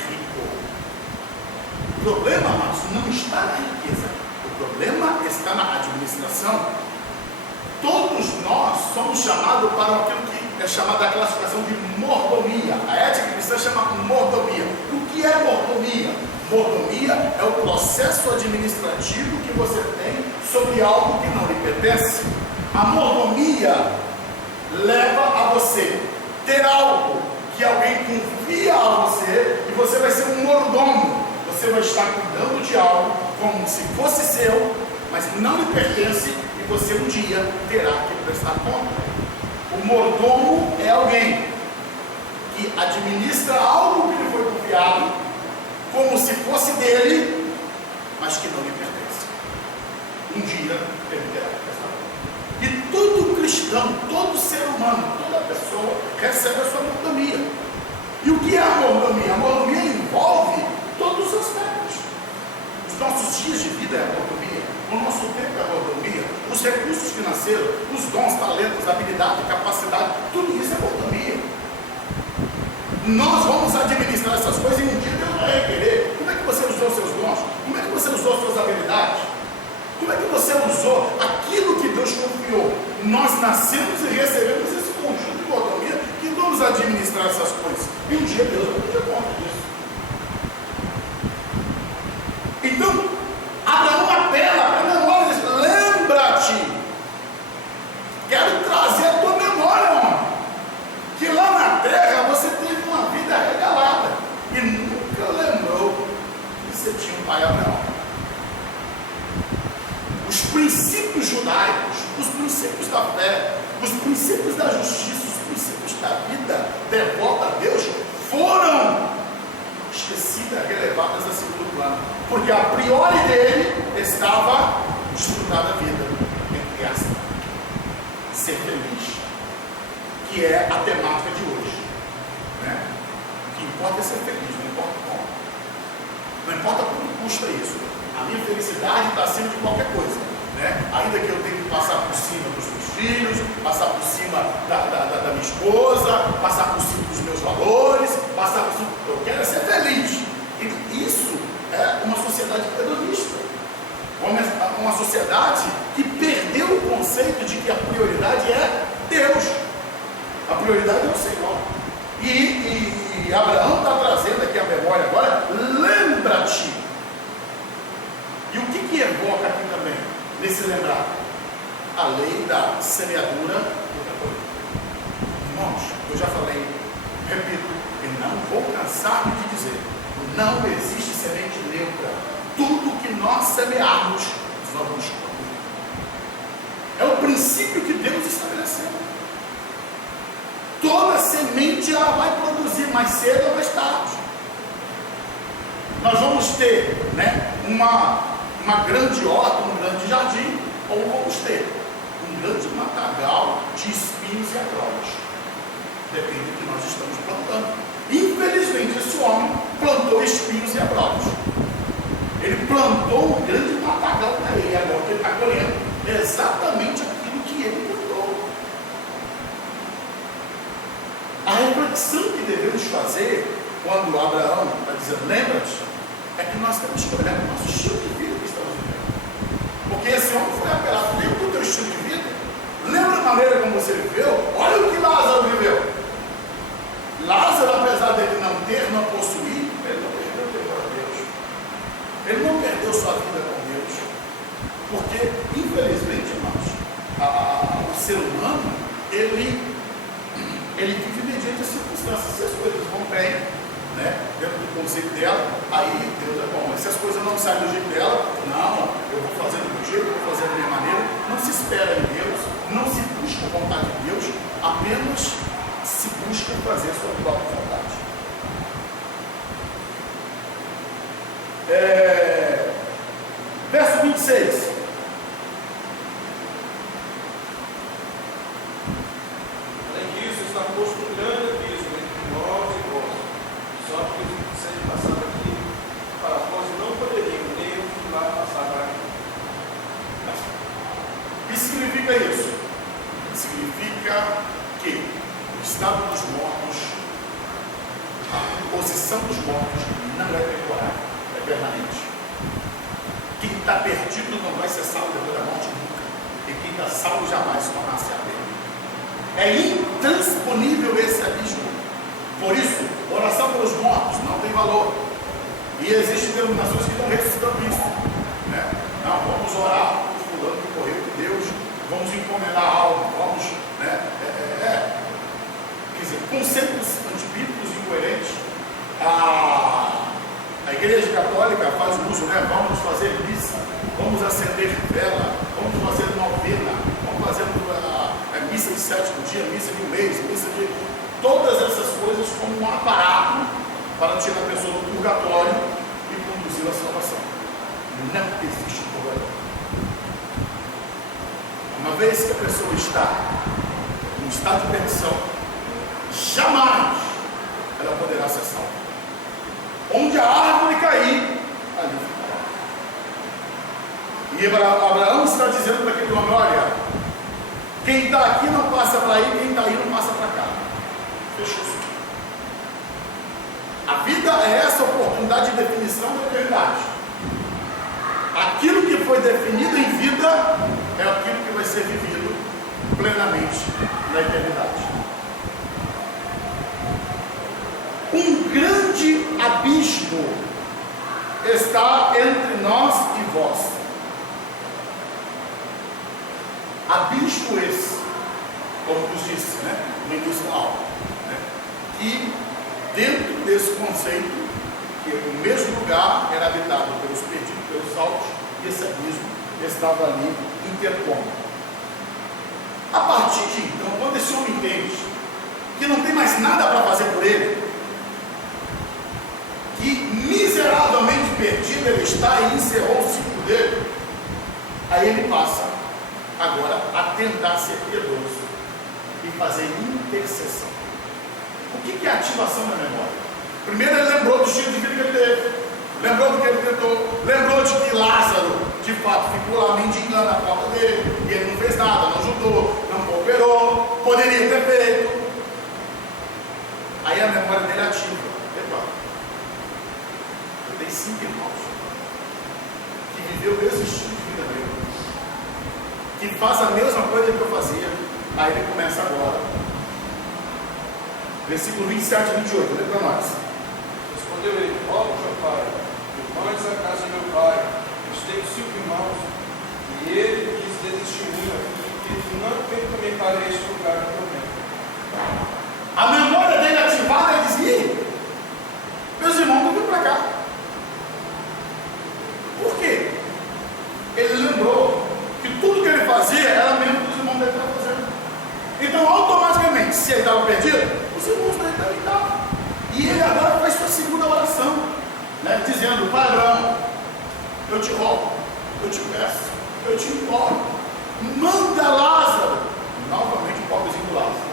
rico. O problema, amados, não está na riqueza. O problema está na administração. Todos nós somos chamados para aquilo que é chamado a classificação de mordomia. A ética cristã chama mordomia. O que é mordomia? Mordomia é o processo administrativo que você tem sobre algo que não lhe pertence. A mordomia leva a você ter algo que alguém confia a você e você vai ser um mordomo. Você vai estar cuidando de algo como se fosse seu, mas não lhe pertence e você um dia terá que prestar conta. O mordomo é alguém que administra algo que lhe foi confiado como se fosse dele, mas que não lhe pertence. Um dia ele terá que prestar conta. E todo cristão, todo ser humano, toda pessoa recebe a sua mordomia. E o que é a mordomia? A mordomia envolve todos os aspectos. Os nossos dias de vida é a mordomia, o nosso tempo é a mordomia, os recursos financeiros, os dons, talentos, habilidade, capacidade, tudo isso é mordomia. Nós vamos administrar essas coisas e um dia Deus vai requerer. Como é que você usou seus dons? Como é que você usou suas habilidades? Como é que você usou aquilo que Deus confiou? Nós nascemos e recebemos esse conjunto de mordomia que vamos administrar essas coisas. E um dia Deus vai pedir conta disso. Então, Abraão apela para a memória, diz, lembra-te, quero trazer a tua memória, homem, que lá na terra você teve uma vida regalada e nunca lembrou que você tinha um pai Abraão. Os princípios judaicos, os princípios da fé, os princípios da justiça, os princípios da vida devota a Deus foram esquecidas, relevadas a segundo plano, porque a priori dele estava desfrutar da vida, entre aspas, ser feliz, que é a temática de hoje, né? O que importa é ser feliz, não importa como, não importa quanto custa isso. A minha felicidade está acima de qualquer coisa, né? Ainda que eu tenha que passar por cima dos meus filhos, passar por cima da minha esposa, passar por cima dos meus valores, passar por cima. Eu quero ser feliz. E isso é uma sociedade hedonista, uma sociedade que perdeu o conceito de que a prioridade é Deus, a prioridade é o Senhor. E Abraão está trazendo aqui a memória agora, lembra-te. E o que evoca aqui também, nesse lembrar? A lei da semeadura do recolhimento. Irmãos, eu já falei, repito, e não vou cansar de dizer, não existe semente neutra. Tudo que nós semearmos, vamos colher. É o princípio que Deus estabeleceu. Toda semente ela vai produzir mais cedo ou mais tarde. Nós vamos ter, né, uma grande horta, um grande jardim, ou vamos ter um grande matagal de espinhos e abrolhos. Depende do que nós estamos plantando. Infelizmente, esse homem plantou espinhos e abrolhos. Ele plantou um grande matagal para ele. Agora ele está colhendo exatamente aquilo que ele plantou. A reflexão que devemos fazer quando Abraão está dizendo, lembra-te, é que nós temos que olhar para o nosso estilo de vida que estamos vivendo. Porque esse homem foi apelado, lembra do teu estilo de vida? Lembra a maneira como você viveu? Olha o que Lázaro viveu. Lázaro, apesar dele não possuir, ele não perdeu o temor a Deus. Ele não perdeu sua vida com Deus. Porque, infelizmente, irmãos, o ser humano, ele vive mediante as circunstâncias. Se as coisas vão bem, né, dentro do conceito dela, aí Deus é bom. Mas se as coisas não saem do jeito dela, não, eu vou fazer do meu jeito, vou fazer da minha maneira. Não se espera em Deus, não se busca a vontade de Deus, apenas se busca fazer a sua própria vontade. Verso 26. Além disso, está posto um grande abismo entre nós e vós, só que os que passaram aqui para vós não poderiam nem os que lá passaram aqui. O que significa isso? Significa que o estado dos mortos, a posição dos mortos não é temporária, é permanente. Quem está perdido não vai ser salvo depois da morte nunca. E quem está salvo jamais se tornar-se a Deus. É intransponível esse abismo. Por isso, oração pelos mortos não tem valor. E existem denominações que estão ressuscitando isso. Né? Não, vamos orar por fulano que correu com Deus, vamos encomendar algo, vamos. Né? Quer dizer, conceitos antibíblicos incoerentes. A Igreja Católica faz uso, né? Vamos fazer missa, vamos acender vela, vamos fazer novena, vamos fazer missa de sétimo dia, missa de um mês, missa de. Todas essas coisas como um aparato para tirar a pessoa do purgatório e conduzir à salvação. Não existe purgatório. Uma vez que a pessoa está em estado de perdição, jamais ela poderá ser salva. Onde a árvore cair, ali ficará. E Abraão está dizendo para aquele homem, olha, quem está aqui não passa para aí, quem está aí não passa para cá. Fechou isso. A vida é essa oportunidade de definição da eternidade. Aquilo que foi definido em vida é aquilo que vai ser vivido plenamente na eternidade. Um grande abismo está entre nós e vós. Abismo esse, como nos disse, né, no início da aula, né, que dentro desse conceito, que o mesmo lugar era habitado pelos perdidos, pelos salvos, e esse abismo estava ali interpondo. A partir de então, quando esse homem entende que não tem mais nada para fazer por ele, que miseravelmente perdido ele está e encerrou o ciclo dele, aí ele passa agora a tentar ser piedoso e fazer intercessão. O que é ativação da memória? Primeiro ele lembrou do estilo de vida que ele teve, lembrou do que ele tentou, lembrou de que Lázaro de fato ficou lá mendigando na porta dele e ele não fez nada, não ajudou, não cooperou, poderia ter feito. Aí a memória dele ativa. Eu tenho 5 irmãos que viveu esse estilo de vida mesmo, que faz a mesma coisa que eu fazia. Aí ele começa agora. Versículo 27 e 28, lê para nós. Respondeu ele, ó meu pai, irmãos da casa de meu pai, eu tenho 5 irmãos, e ele quis desistir aqui, que não veio também para este lugar de tormento. A memória dele ativada, ele dizia, meus irmãos não vêm para cá. Por quê? Ele lembrou que tudo que ele fazia era mesmo que os irmãos dele estavam fazendo. Então, automaticamente, se ele estava perdido, os irmãos dele também estavam. E ele agora faz sua segunda oração, né, dizendo, Pai Abraão, eu te rogo, eu te peço, eu te imploro, manda Lázaro, novamente o pobrezinho do Lázaro.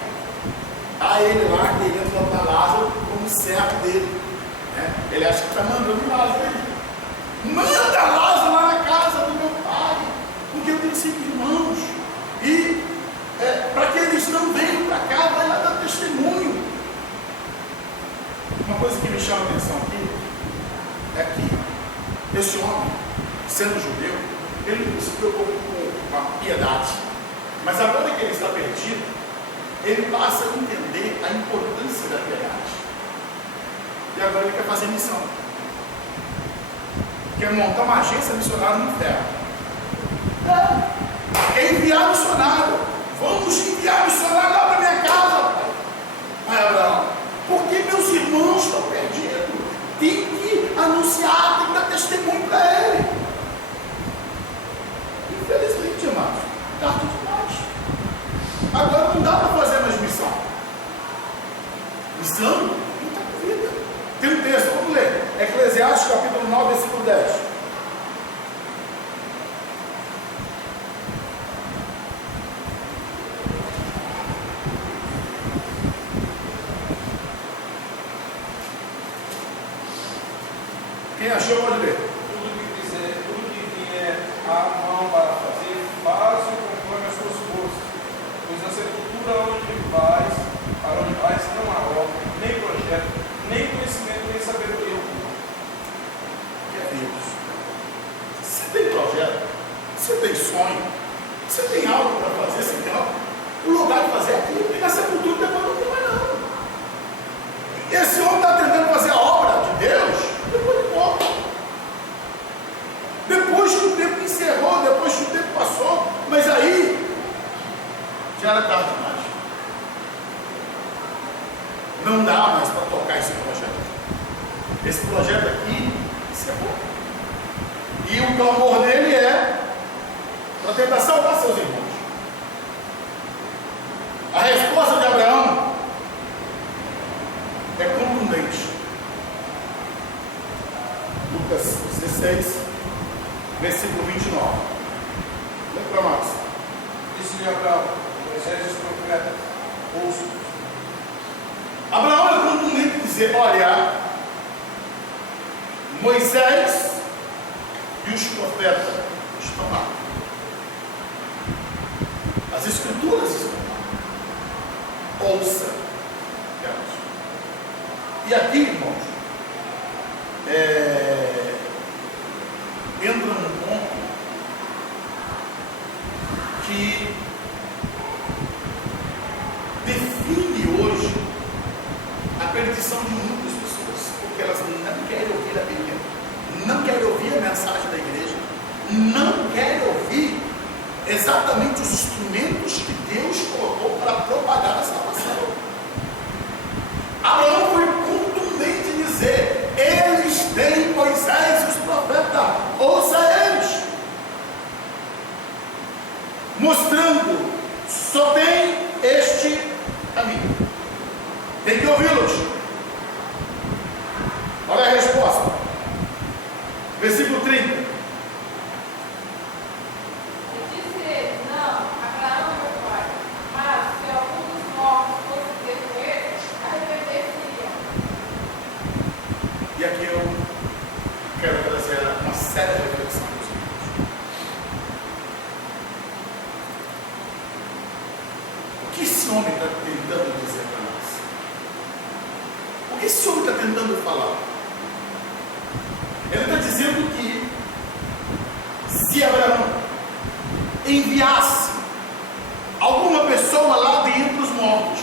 Está ele lá querendo botar Lázaro como servo dele. Né? Ele acha que está mandando Lázaro aí. Manda Lázaro lá na casa do meu pai, porque eu tenho 5 irmãos. E para que eles não venham para cá, vai lá dar testemunho. Uma coisa que me chama a atenção aqui é que esse homem, sendo judeu, ele não se preocupa com a piedade, mas agora que ele está perdido, ele passa a entender a importância da piedade. E agora ele quer fazer missão, quer montar uma agência missionária no inferno, quer enviar missionário. Vamos enviar missionário lá para minha casa, pai. Aí Abraão, porque meus irmãos estão perdidos, tem que anunciar, tem que dar testemunho para ele. Infelizmente, irmãos, tarde demais. Agora não dá para fazer mais missão. Missão não está com vida. Tem um texto, vamos ler. Eclesiastes capítulo 9, versículo 10. Quem achou pode ler. Tudo que vier à mão para fazer, faz-o conforme as suas forças. Pois na sepultura para onde vais, não há obra, nem projeto, nem conhecimento, nem sabedoria alguma. Que é Deus. Você tem projeto, você tem sonho, você tem algo para fazer, você tem algo. O lugar de fazer é aquilo, porque na sepultura depois não tem mais nada. E esse homem está tentando fazer a obra de Deus. Depois de pouco, depois que o tempo encerrou, depois que o tempo passou, mas aí já era tarde demais. Não dá mais para tocar esse projeto. Esse projeto aqui encerrou. E o clamor dele é para tentar salvar seus irmãos. A resposta de Abraão é contundente. Lucas 16, versículo 29. Lê para nós. Disse-lhe Abraão, Moisés e os profetas, ouçam. Abraão é contundente dizer: olha, Moisés e os profetas estão lá. As escrituras estão lá. Ouça elas. E aqui, irmãos, entra num ponto que define hoje a perdição de muitas pessoas, porque elas não querem ouvir a Bíblia, não querem ouvir a mensagem da igreja, não querem ouvir exatamente os instrumentos que Deus colocou para propagar a salvação. Abraão foi contundente em dizer: eles têm Moisés e os profetas, ouça eles, mostrando só tem este caminho, tem que ouvi-los. Olha a resposta, versículo 30. E aqui eu quero trazer uma séria reflexão dos irmãos. O que esse homem está tentando dizer para nós? O que esse homem está tentando falar? Ele está dizendo que se Abraão enviasse alguma pessoa lá dentre os mortos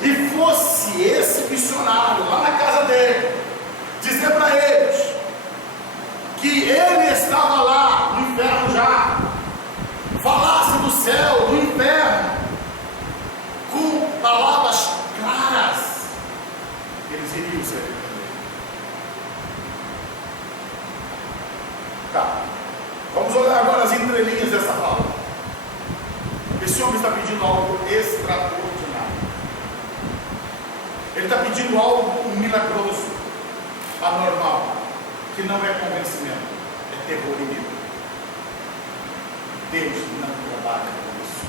e fosse esse missionário lá na casa dele, dizer para eles que ele estava lá no inferno já, falasse do céu, do inferno, com palavras claras, eles iriam ser arrependidos. Tá, vamos olhar agora as entrelinhas dessa fala. Esse homem está pedindo algo extraordinário. Ele está pedindo algo milagroso, anormal, que não é convencimento, é terror e medo. Deus não trabalha com isso.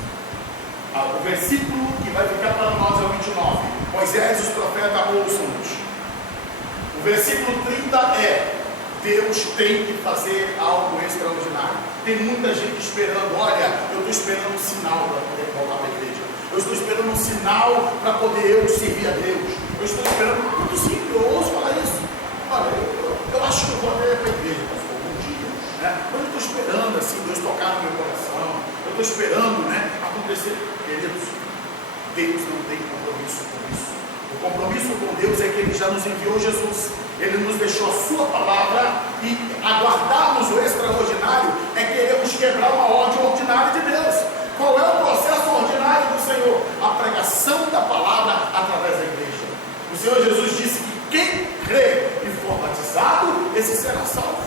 O versículo que vai ficar para nós é o 29. Moisés e os profetas ouçam-nos. O versículo 30 é: Deus tem que fazer algo extraordinário. Tem muita gente esperando. Olha, eu estou esperando um sinal para poder voltar para a igreja. Eu estou esperando um sinal para poder eu servir a Deus. Eu estou esperando. Muito simples, eu ouço falar isso. Olha, eu acho que eu vou até para a igreja, pastor, um dia, né? Mas eu estou esperando assim, Deus tocar no meu coração. Eu estou esperando, né, acontecer. Queridos, Deus não tem compromisso com isso. O compromisso com Deus é que Ele já nos enviou Jesus. Ele nos deixou a sua palavra, e aguardarmos o extraordinário é queremos quebrar uma ordem ordinária de Deus. Qual é o processo ordinário do Senhor? A pregação da palavra através da igreja. O Senhor Jesus disse que quem crê e for batizado, esse será salvo.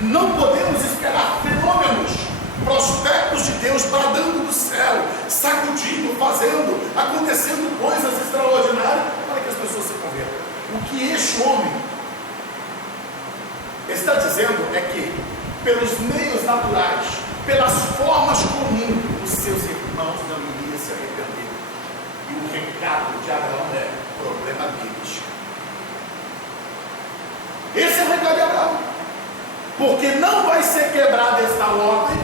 Não podemos esperar fenômenos, prospectos de Deus bradando do céu, sacudindo, fazendo, acontecendo coisas extraordinárias para que as pessoas se convertam. O que este homem está dizendo é que, pelos meios naturais, pelas formas comuns, os seus irmãos não iriam se arrepender. E o recado de Abraão é: problema deles. Esse é o recado de Abraão. Porque não vai ser quebrada esta ordem,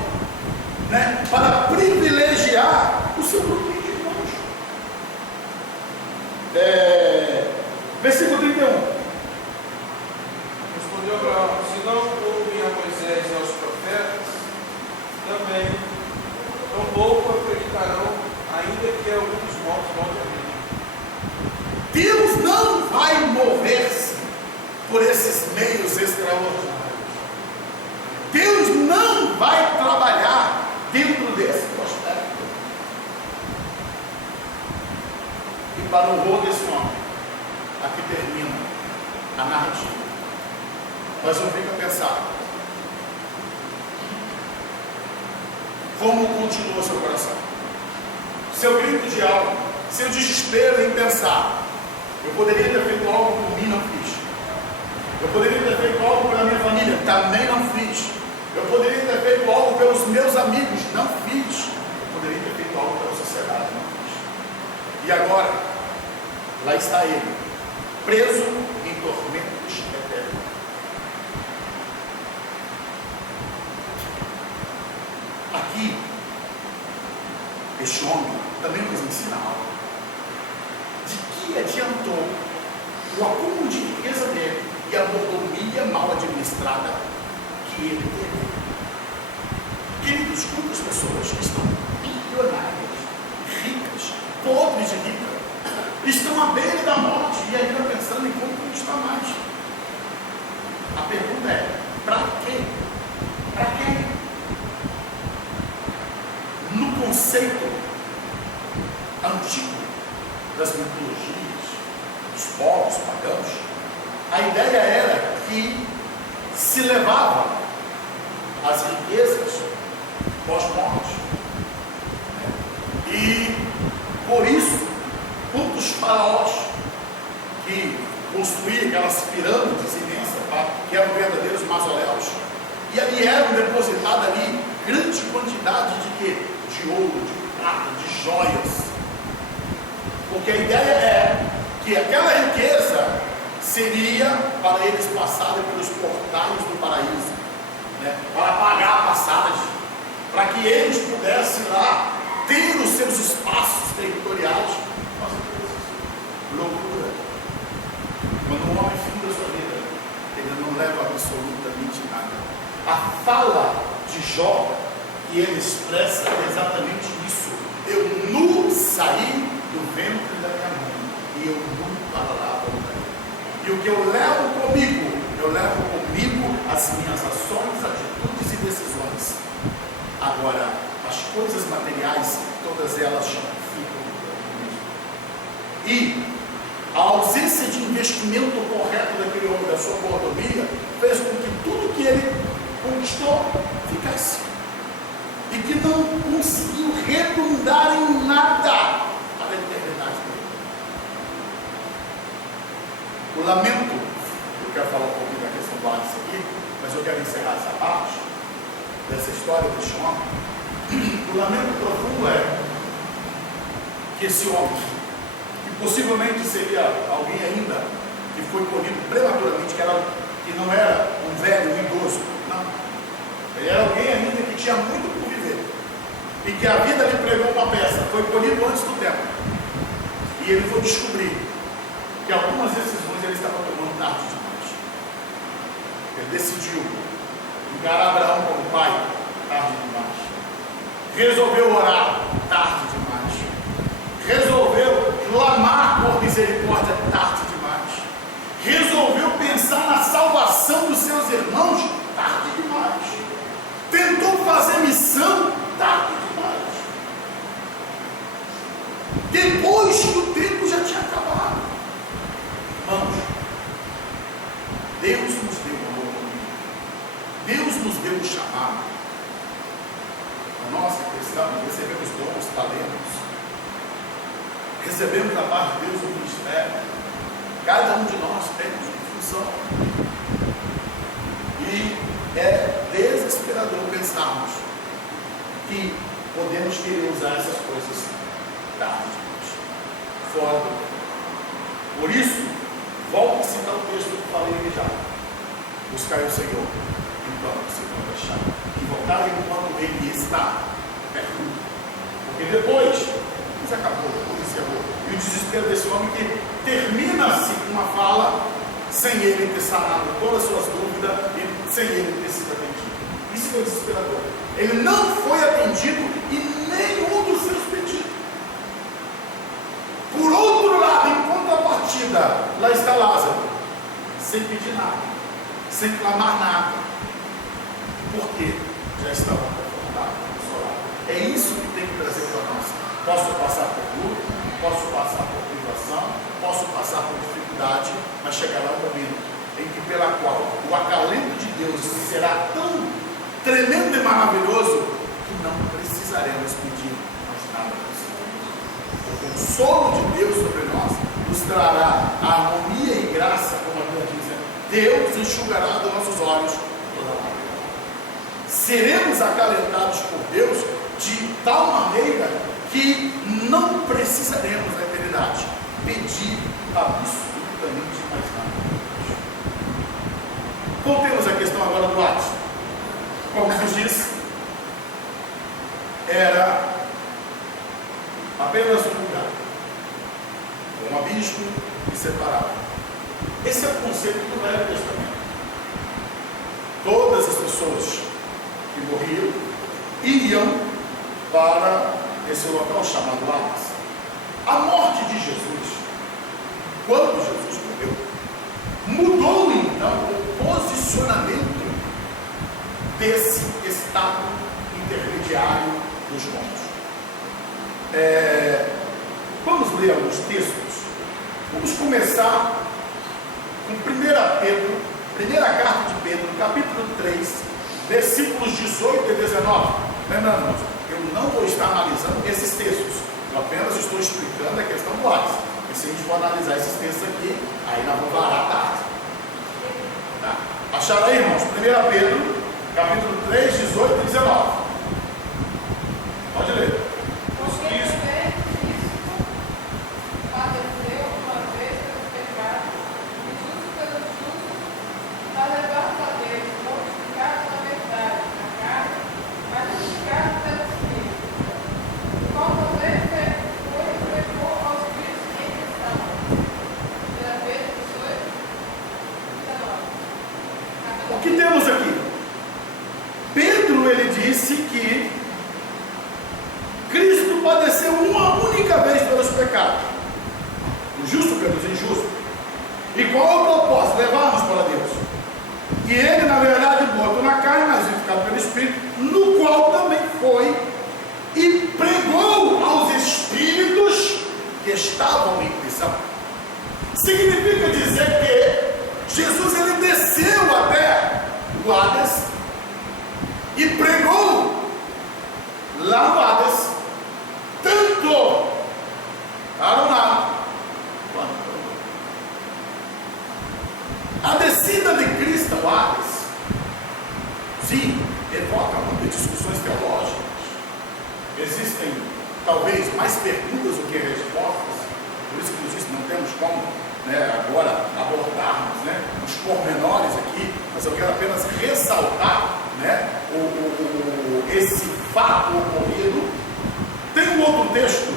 né, para privilegiar o seu grupo de irmãos. Versículo 31. Respondeu Abraão: se não ouvem a Moisés e aos profetas, também tampouco acreditarão, ainda que algum dos mortos volte a vida. Deus não vai mover-se por esses meios extraordinários. Deus não vai trabalhar dentro desse prospecto. E para o horror desse homem, aqui termina a narrativa. Mas eu fico a pensar: como continua seu coração? Seu grito de alma, seu desespero em pensar: eu poderia ter feito algo por mim, não fiz. Eu poderia ter feito algo pela minha família, também não fiz. Eu poderia ter feito algo pelos meus amigos, não fiz. Eu poderia ter feito algo pela sociedade, não fiz. E agora, lá está ele, preso em tormentos eternos. Aqui, este homem também nos ensina algo. De que adiantou o acúmulo de riqueza dele e a mordomia mal administrada que ele teve? Queridos, quantas pessoas que estão bilionárias, ricas, podres de ricas, estão à beira da morte e ainda pensando em como conquistar mais? A pergunta é: para quê? Para quem? No conceito antigo das mitologias, dos povos pagãos, a ideia era que se levava as riquezas pós-morte. E por isso, muitos faraós que construíam aquelas pirâmides imensas, que eram verdadeiros mausoléus, e ali eram depositadas ali grande quantidade de quê? De ouro, de prata, de joias. Porque a ideia é que aquela riqueza seria para eles passarem pelos portais do paraíso, né? Para pagar a passagem, para que eles pudessem lá ter os seus espaços territoriais. Nossa, que loucura! Quando um homem finda a sua vida, ele não leva absolutamente nada. A fala de Jó, que ele expressa exatamente isso: eu nu saí do ventre da minha mãe, e eu nu para lá voltarei. E o que eu levo comigo as minhas ações, atitudes e decisões. Agora, as coisas materiais, todas elas ficam comigo. E a ausência de investimento correto daquele homem, da sua mordomia, fez com que tudo que ele conquistou ficasse. E que não conseguiu redundar em nada para a eternidade dele. O lamento, eu quero falar um pouquinho da questão do Alisson aqui, mas eu quero encerrar essa parte dessa história deste homem. O lamento profundo é que esse homem, que possivelmente seria alguém ainda que foi colhido prematuramente, que não era um velho, um idoso, não. Ele era alguém ainda que tinha muito por viver. E que a vida lhe pregou uma peça, foi colhido antes do tempo. E ele foi descobrir que algumas decisões ele estava tomando tarde demais. Ele decidiu encarar Abraão como pai, tarde demais. Resolveu orar, tarde demais. Resolveu clamar por misericórdia, tarde demais. Resolveu pensar na salvação dos seus irmãos, tarde demais. Tentou fazer missão, tarde demais. Depois que o tempo já tinha acabado. Irmãos, Deus nos deu uma autonomia. Deus nos deu um chamado. A nossa questão, recebemos dons, talentos. Recebemos da parte de Deus o ministério. Cada um de nós temos uma função. E é desesperador pensarmos que podemos querer usar essas coisas tarde demais, fora do tempo. Por isso, volto a citar o texto que falei já. Buscai o Senhor, então se pode achar. E voltar enquanto Ele está perto. Porque depois, isso acabou, tudo encerrou. E o desespero desse homem que termina-se com uma fala sem ele ter sanado todas as suas dúvidas e sem ele ter sido atendido. Isso foi desesperador. Ele não foi atendido em nenhum dos seus pedidos. Por outro lado, em contrapartida, lá está Lázaro, sem pedir nada, sem clamar nada. Por quê? Já estava confortável, consolado. É isso que tem que trazer para nós. Posso passar por luta, posso passar por privação, posso passar por dificuldade, mas chegará um momento em que pela qual o acalento de Deus será tão tremendo e maravilhoso que não precisaremos pedir mais nada do Senhor. O consolo de Deus sobre nós nos trará a harmonia e graça, como a Bíblia diz. Deus enxugará dos nossos olhos toda a lágrima. Seremos acalentados por Deus de tal maneira que não precisaremos na eternidade pedir absolutamente mais nada. Voltemos à questão agora do Atos. Como eu disse, era apenas um lugar, um abismo que separava. Esse é o conceito do Velho Testamento. Todas as pessoas que morriam iam para esse local chamado Hades. A morte de Jesus, quando Jesus morreu, mudou então o posicionamento desse estado intermediário dos mortos. Vamos ler alguns textos. Vamos começar com 1 Pedro, primeira carta de Pedro, capítulo 3, versículos 18 e 19. Lembrando, irmãos, eu não vou estar analisando esses textos, eu apenas estou explicando a questão do Hades. E se a gente for analisar esses textos aqui, aí nós vamos varar a tarde. Tá? Acharam aí, irmãos? 1 Pedro, capítulo 3, 18 e 19. Pode ler. O que temos aqui? Pedro, ele disse que Cristo padeceu uma única vez pelos pecados, o justo pelos injustos. E qual é o propósito? Levar-nos para Deus. E ele, na verdade, morto na carne, mas vivificado pelo Espírito, no qual também foi e pregou aos espíritos que estavam em prisão. Significa dizer que Jesus, ele desceu até o Hades e pregou lá no Hades, tanto para o lado quanto para o outro. A descida de Cristo ao Hades, sim, evoca muitas discussões teológicas, existem talvez mais perguntas do que respostas, por isso que nos disse, não temos como, né, agora abordarmos, né, os pormenores aqui, mas eu quero apenas ressaltar, né, esse fato ocorrido. Tem um outro texto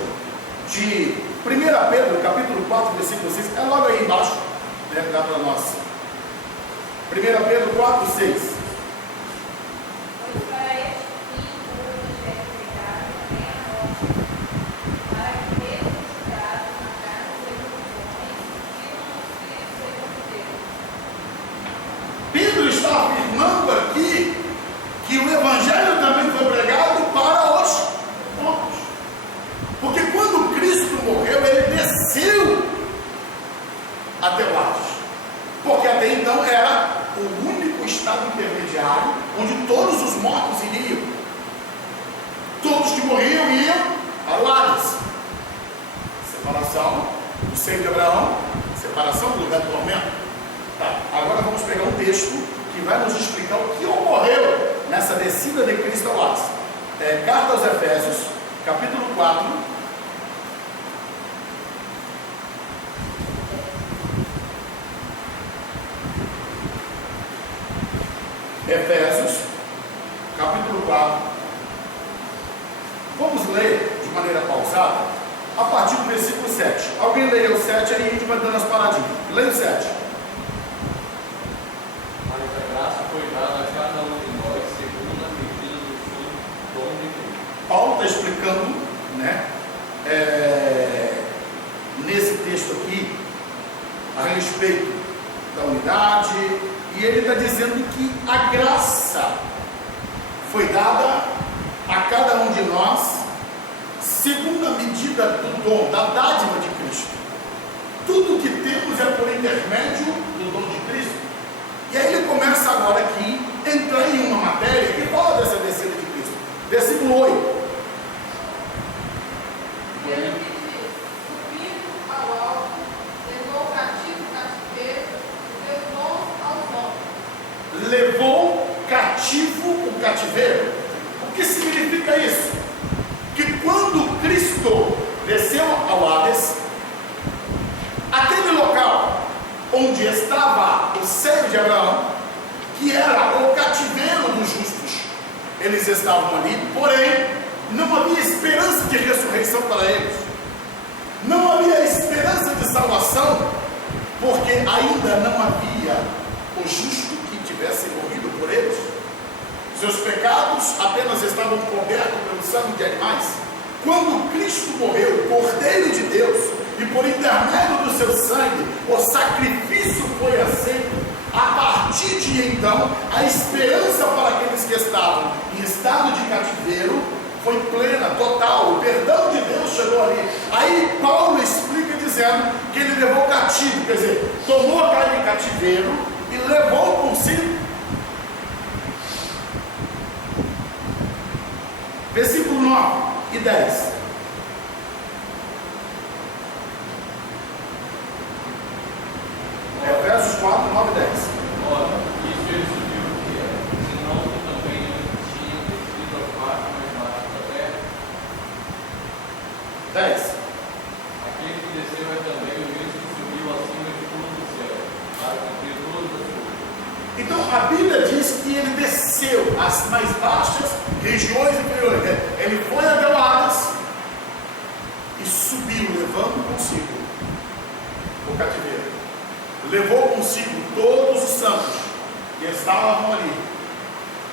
de 1 Pedro, capítulo 4, versículo 6, é logo aí embaixo, né, dá para nós. 1 Pedro 4, 6. Pois para este fim o Evangelho pregado também a nós, para que mesmo julgados na carne sejam homens, vivam no Espírito segundo Deus. Pedro está afirmando aqui que o Evangelho também foi pregado para os mortos. Porque quando Cristo morreu, ele desceu até o Hades. Porque até então era o único estado intermediário onde todos os mortos iriam. Todos que morriam iam para o Hades. Separação do seio de Abraão, separação do lugar do tormento. Tá. Agora vamos pegar um texto que vai nos explicar o que ocorreu nessa descida de Cristo ao Hades. Carta aos Efésios, capítulo 4. Efésios, capítulo 4. Vamos ler de maneira pausada a partir do versículo 7. Alguém leia o 7 aí, a gente vai dando as paradinhas. Leia o 7. Mas a graça foi dada a cada um de nós segundo a medida do seu dom de Cristo. Paulo está explicando, né, nesse texto aqui, a respeito da unidade, e ele está dizendo que a graça foi dada a cada um de nós segundo a medida do dom, da dádiva de Cristo. Tudo que temos é por intermédio do dom de Cristo. E aí ele começa agora aqui, entrar em uma matéria que fala dessa descida de Cristo. Versículo 8. Ele que diz, subindo ao alto, levou o cativo o cativeiro, e deu dons aos homens. Levou cativo o cativeiro. O que significa isso? Que quando Cristo desceu ao Hades, aquele local onde estava o seio de Abraão, que era o cativeiro dos justos, eles estavam ali, porém não havia esperança de ressurreição para eles, não havia esperança de salvação, porque ainda não havia o justo que tivesse morrido por eles. Seus pecados apenas estavam cobertos pelo sangue de animais. Quando Cristo morreu, o Cordeiro de Deus, e por intermédio do seu sangue, o sacrifício foi aceito, a partir de então, a esperança para aqueles que estavam em estado de cativeiro foi plena, total. O perdão de Deus chegou ali. Aí Paulo explica dizendo que ele levou cativo, quer dizer, tomou aquele cativeiro e levou consigo. Versículo 9 e 10. Efésios 4, 9 e 10. Ora, isso ele subiu o que é, senão tu também não tinha descido a parte mais baixa da terra. 10. Aquele que desceu é também o mesmo que subiu acima de todo o céu, para cumprir todas as coisas. Então a Bíblia diz que ele desceu às mais baixas regiões inferiores. Ele foi até o Hades e subiu, levando consigo o cativeiro. Levou consigo todos os santos que estavam ali,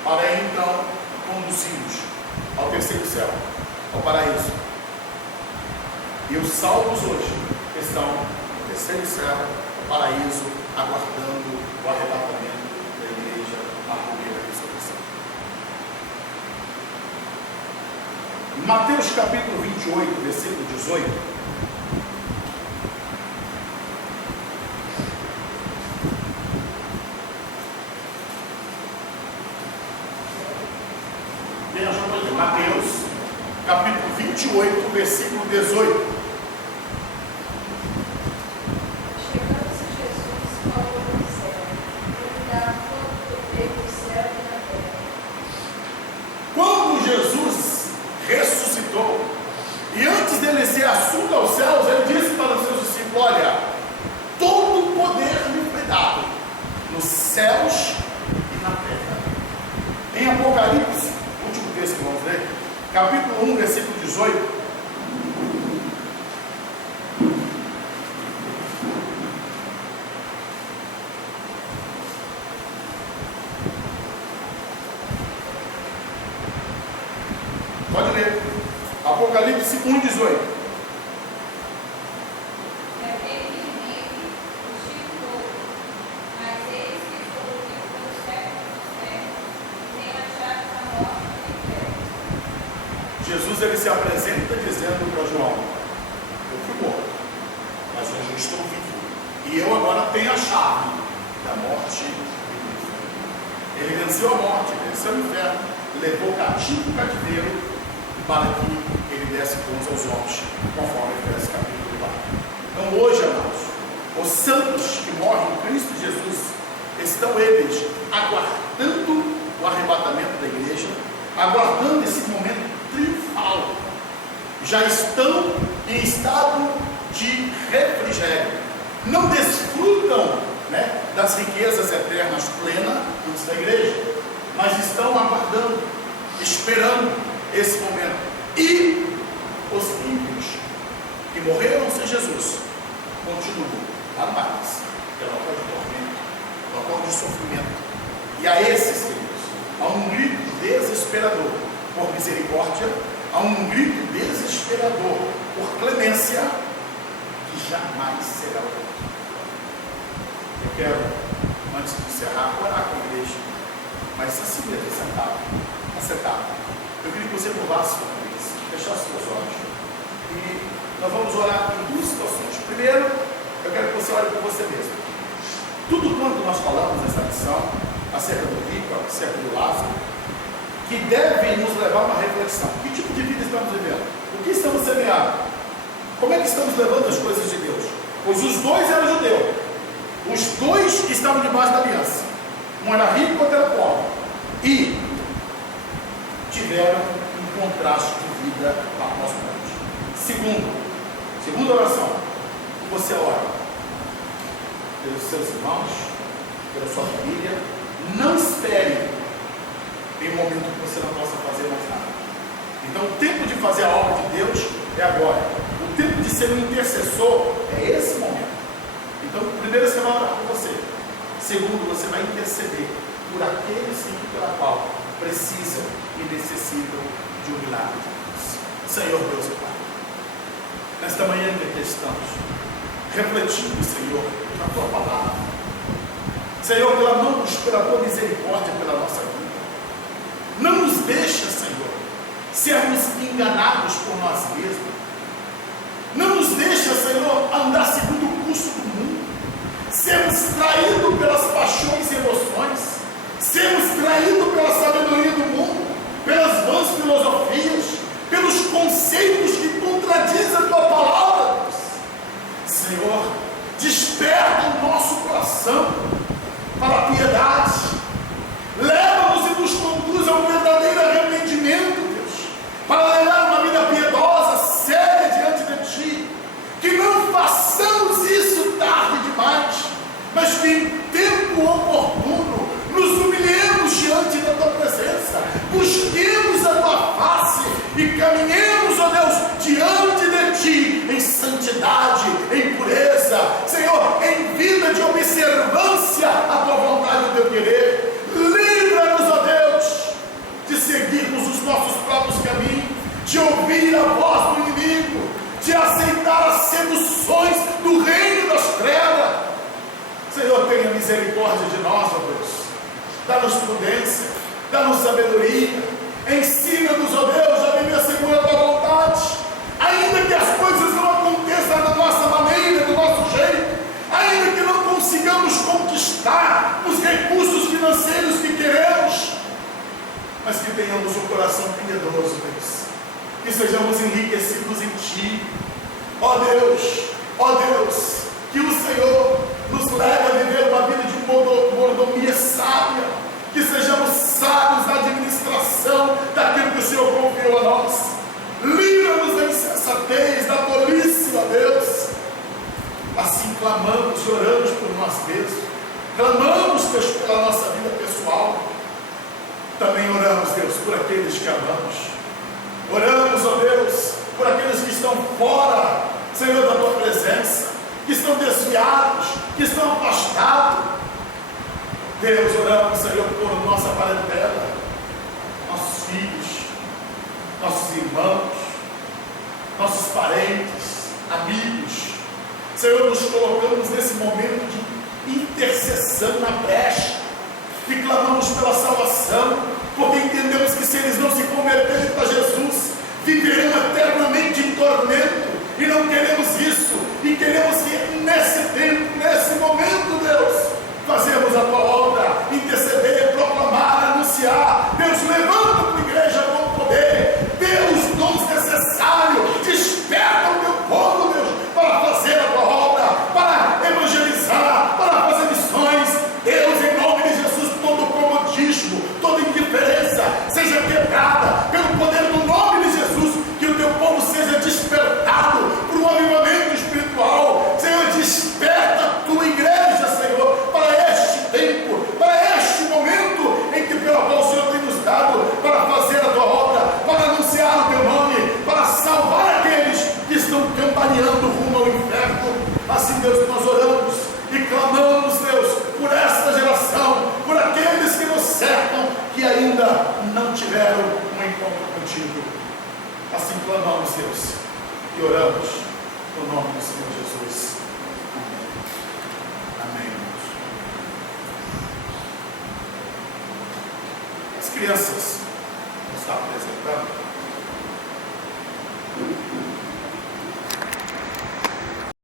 para então conduzi-los ao terceiro céu, ao paraíso. E os salvos hoje estão no terceiro céu, no paraíso, aguardando o arrebatamento da igreja na primeira ressurreição. Mateus capítulo 28, versículo 18. Mateus, capítulo 28, versículo 18. Chegando-se Jesus, falou no céu, dominava todo o poder do céu e da terra. Quando Jesus ressuscitou Em Apocalipse, último texto que vamos ler, capítulo 1, versículo 18. Pode ler. Apocalipse 1, 18. Jesus ele se apresenta dizendo para João: eu fui morto, mas hoje eu estou vivo, e eu agora tenho a chave da morte e do inferno. Ele venceu a morte, venceu o inferno, levou cativo o cativeiro para que ele desse bons aos homens, conforme Efésios capítulo 4. Então hoje, amados, os santos que morrem em Cristo Jesus, estão eles aguardando o arrebatamento da igreja, aguardando esse momento triunfal, já estão em estado de refrigério, não desfrutam, né, das riquezas eternas plenas antes da igreja, mas estão aguardando, esperando esse momento. E os ímpios que morreram sem Jesus continuam amados pela local de tormento, local de sofrimento. E a esses, queridos, há um grito desesperador por misericórdia, há um grito desesperador por clemência que jamais será ouvido. Eu quero, antes de encerrar, orar com a igreja, mas assim mesmo, sentado. Eu queria que você curvasse sua cabeça, fechasse seus olhos, e nós vamos orar em duas situações. Primeiro, eu quero que você olhe por você mesmo. Tudo quanto nós falamos nessa lição, acerca do rico, acerca do Lázaro, que devem nos levar a uma reflexão. Que tipo de vida estamos vivendo? O que estamos semeando? Como é que estamos levando as coisas de Deus? Pois os dois eram judeus. Os dois estavam debaixo da aliança. Um era rico e outro era pobre. E tiveram um contraste de vida após morte. Segunda oração. Você ora pelos seus irmãos, pela sua família. Não espere em um momento que você não possa fazer mais nada. Então o tempo de fazer a obra de Deus é agora. O tempo de ser um intercessor é esse momento. Então primeiro você vai orar por você. Segundo, você vai interceder por aqueles pela qual precisam e necessitam de um milagre de Deus. Senhor Deus e Pai, nesta manhã em que estamos refletindo, Senhor, na tua palavra, Senhor, clamamos pela tua misericórdia pela nossa vida. Não nos deixa, Senhor, sermos enganados por nós mesmos. Não nos deixa, Senhor, andar segundo o curso do mundo. Sermos traídos pelas paixões e emoções. Sermos traídos pela sabedoria do mundo, pelas vãs filosofias, pelos conceitos que contradizem a tua palavra. Senhor, desperta o nosso coração para a piedade. Leva-nos e nos conduz ao verdadeiro arrependimento, Deus, para levar uma vida piedosa, séria diante de Ti. Que não façamos isso tarde demais, mas que em tempo oportuno nos humilhemos diante da Tua presença, busquemos a Tua face e caminhemos, ó Deus, diante de Ti em santidade, em pureza, Senhor, em vida de observância à Tua vontade e ao Teu querer. Livra-nos, ó Deus, de seguirmos os nossos próprios caminhos, de ouvir a voz do inimigo, de aceitar as seduções do reino das trevas. Senhor, tenha misericórdia de nós, ó Deus. Dá-nos prudência, dá-nos sabedoria. Ensina-nos, ó Deus, a viver segundo a tua vontade. Ainda que as coisas não aconteçam da nossa maneira, do nosso jeito, ainda que não consigamos conquistar os recursos financeiros que queremos, mas que tenhamos um coração piedoso, Deus. Que sejamos enriquecidos em Ti. Ó Deus, que o Senhor nos leve a viver uma vida de mordomia sábia, que sejamos sábios na administração daquilo que o Senhor confiou a nós. Livra-nos da insensatez, da tolice, ó Deus. Assim clamamos e oramos por nós mesmos, clamamos, Deus, pela nossa vida pessoal. também oramos, Deus, por aqueles que amamos. Oramos, ó Deus, por aqueles que estão fora, Senhor, da tua presença, que estão desviados, que estão afastados. Deus, oramos, Senhor, por nossa parentela, nossos filhos, nossos irmãos, nossos parentes, amigos. Senhor, nos colocamos nesse momento de intercessão na brecha e clamamos pela salvação, porque entendemos que se eles não se converterem para Jesus, viverão eternamente em tormento, e não queremos isso, e queremos que nesse tempo, nesse momento, Deus, fazemos a tua obra, interceder, proclamar, anunciar. Deus, levanta a tua igreja com poder. Deus, dons necessários, desperta o teu povo, Deus, para fazer a tua obra, para evangelizar, para fazer missões. Deus, em nome de Jesus, todo comodismo, toda indiferença seja quebrada pelo poder do nome de Jesus, que o teu povo seja despertado para um avivamento espiritual. Senhor, desperta a tua igreja, Senhor, para este tempo, para este momento em que pelo qual o Senhor tem nos dado para fazer a tua obra, para anunciar o teu nome, para salvar aqueles que estão caminhando rumo ao inferno. Assim, Deus, nós oramos e clamamos, Deus, por esta geração, por aqueles que nos cercam, que ainda não tiveram um encontro contigo. Assim clamamos, Deus, e oramos no nome do Senhor Jesus. Amém. As crianças nos estão apresentando.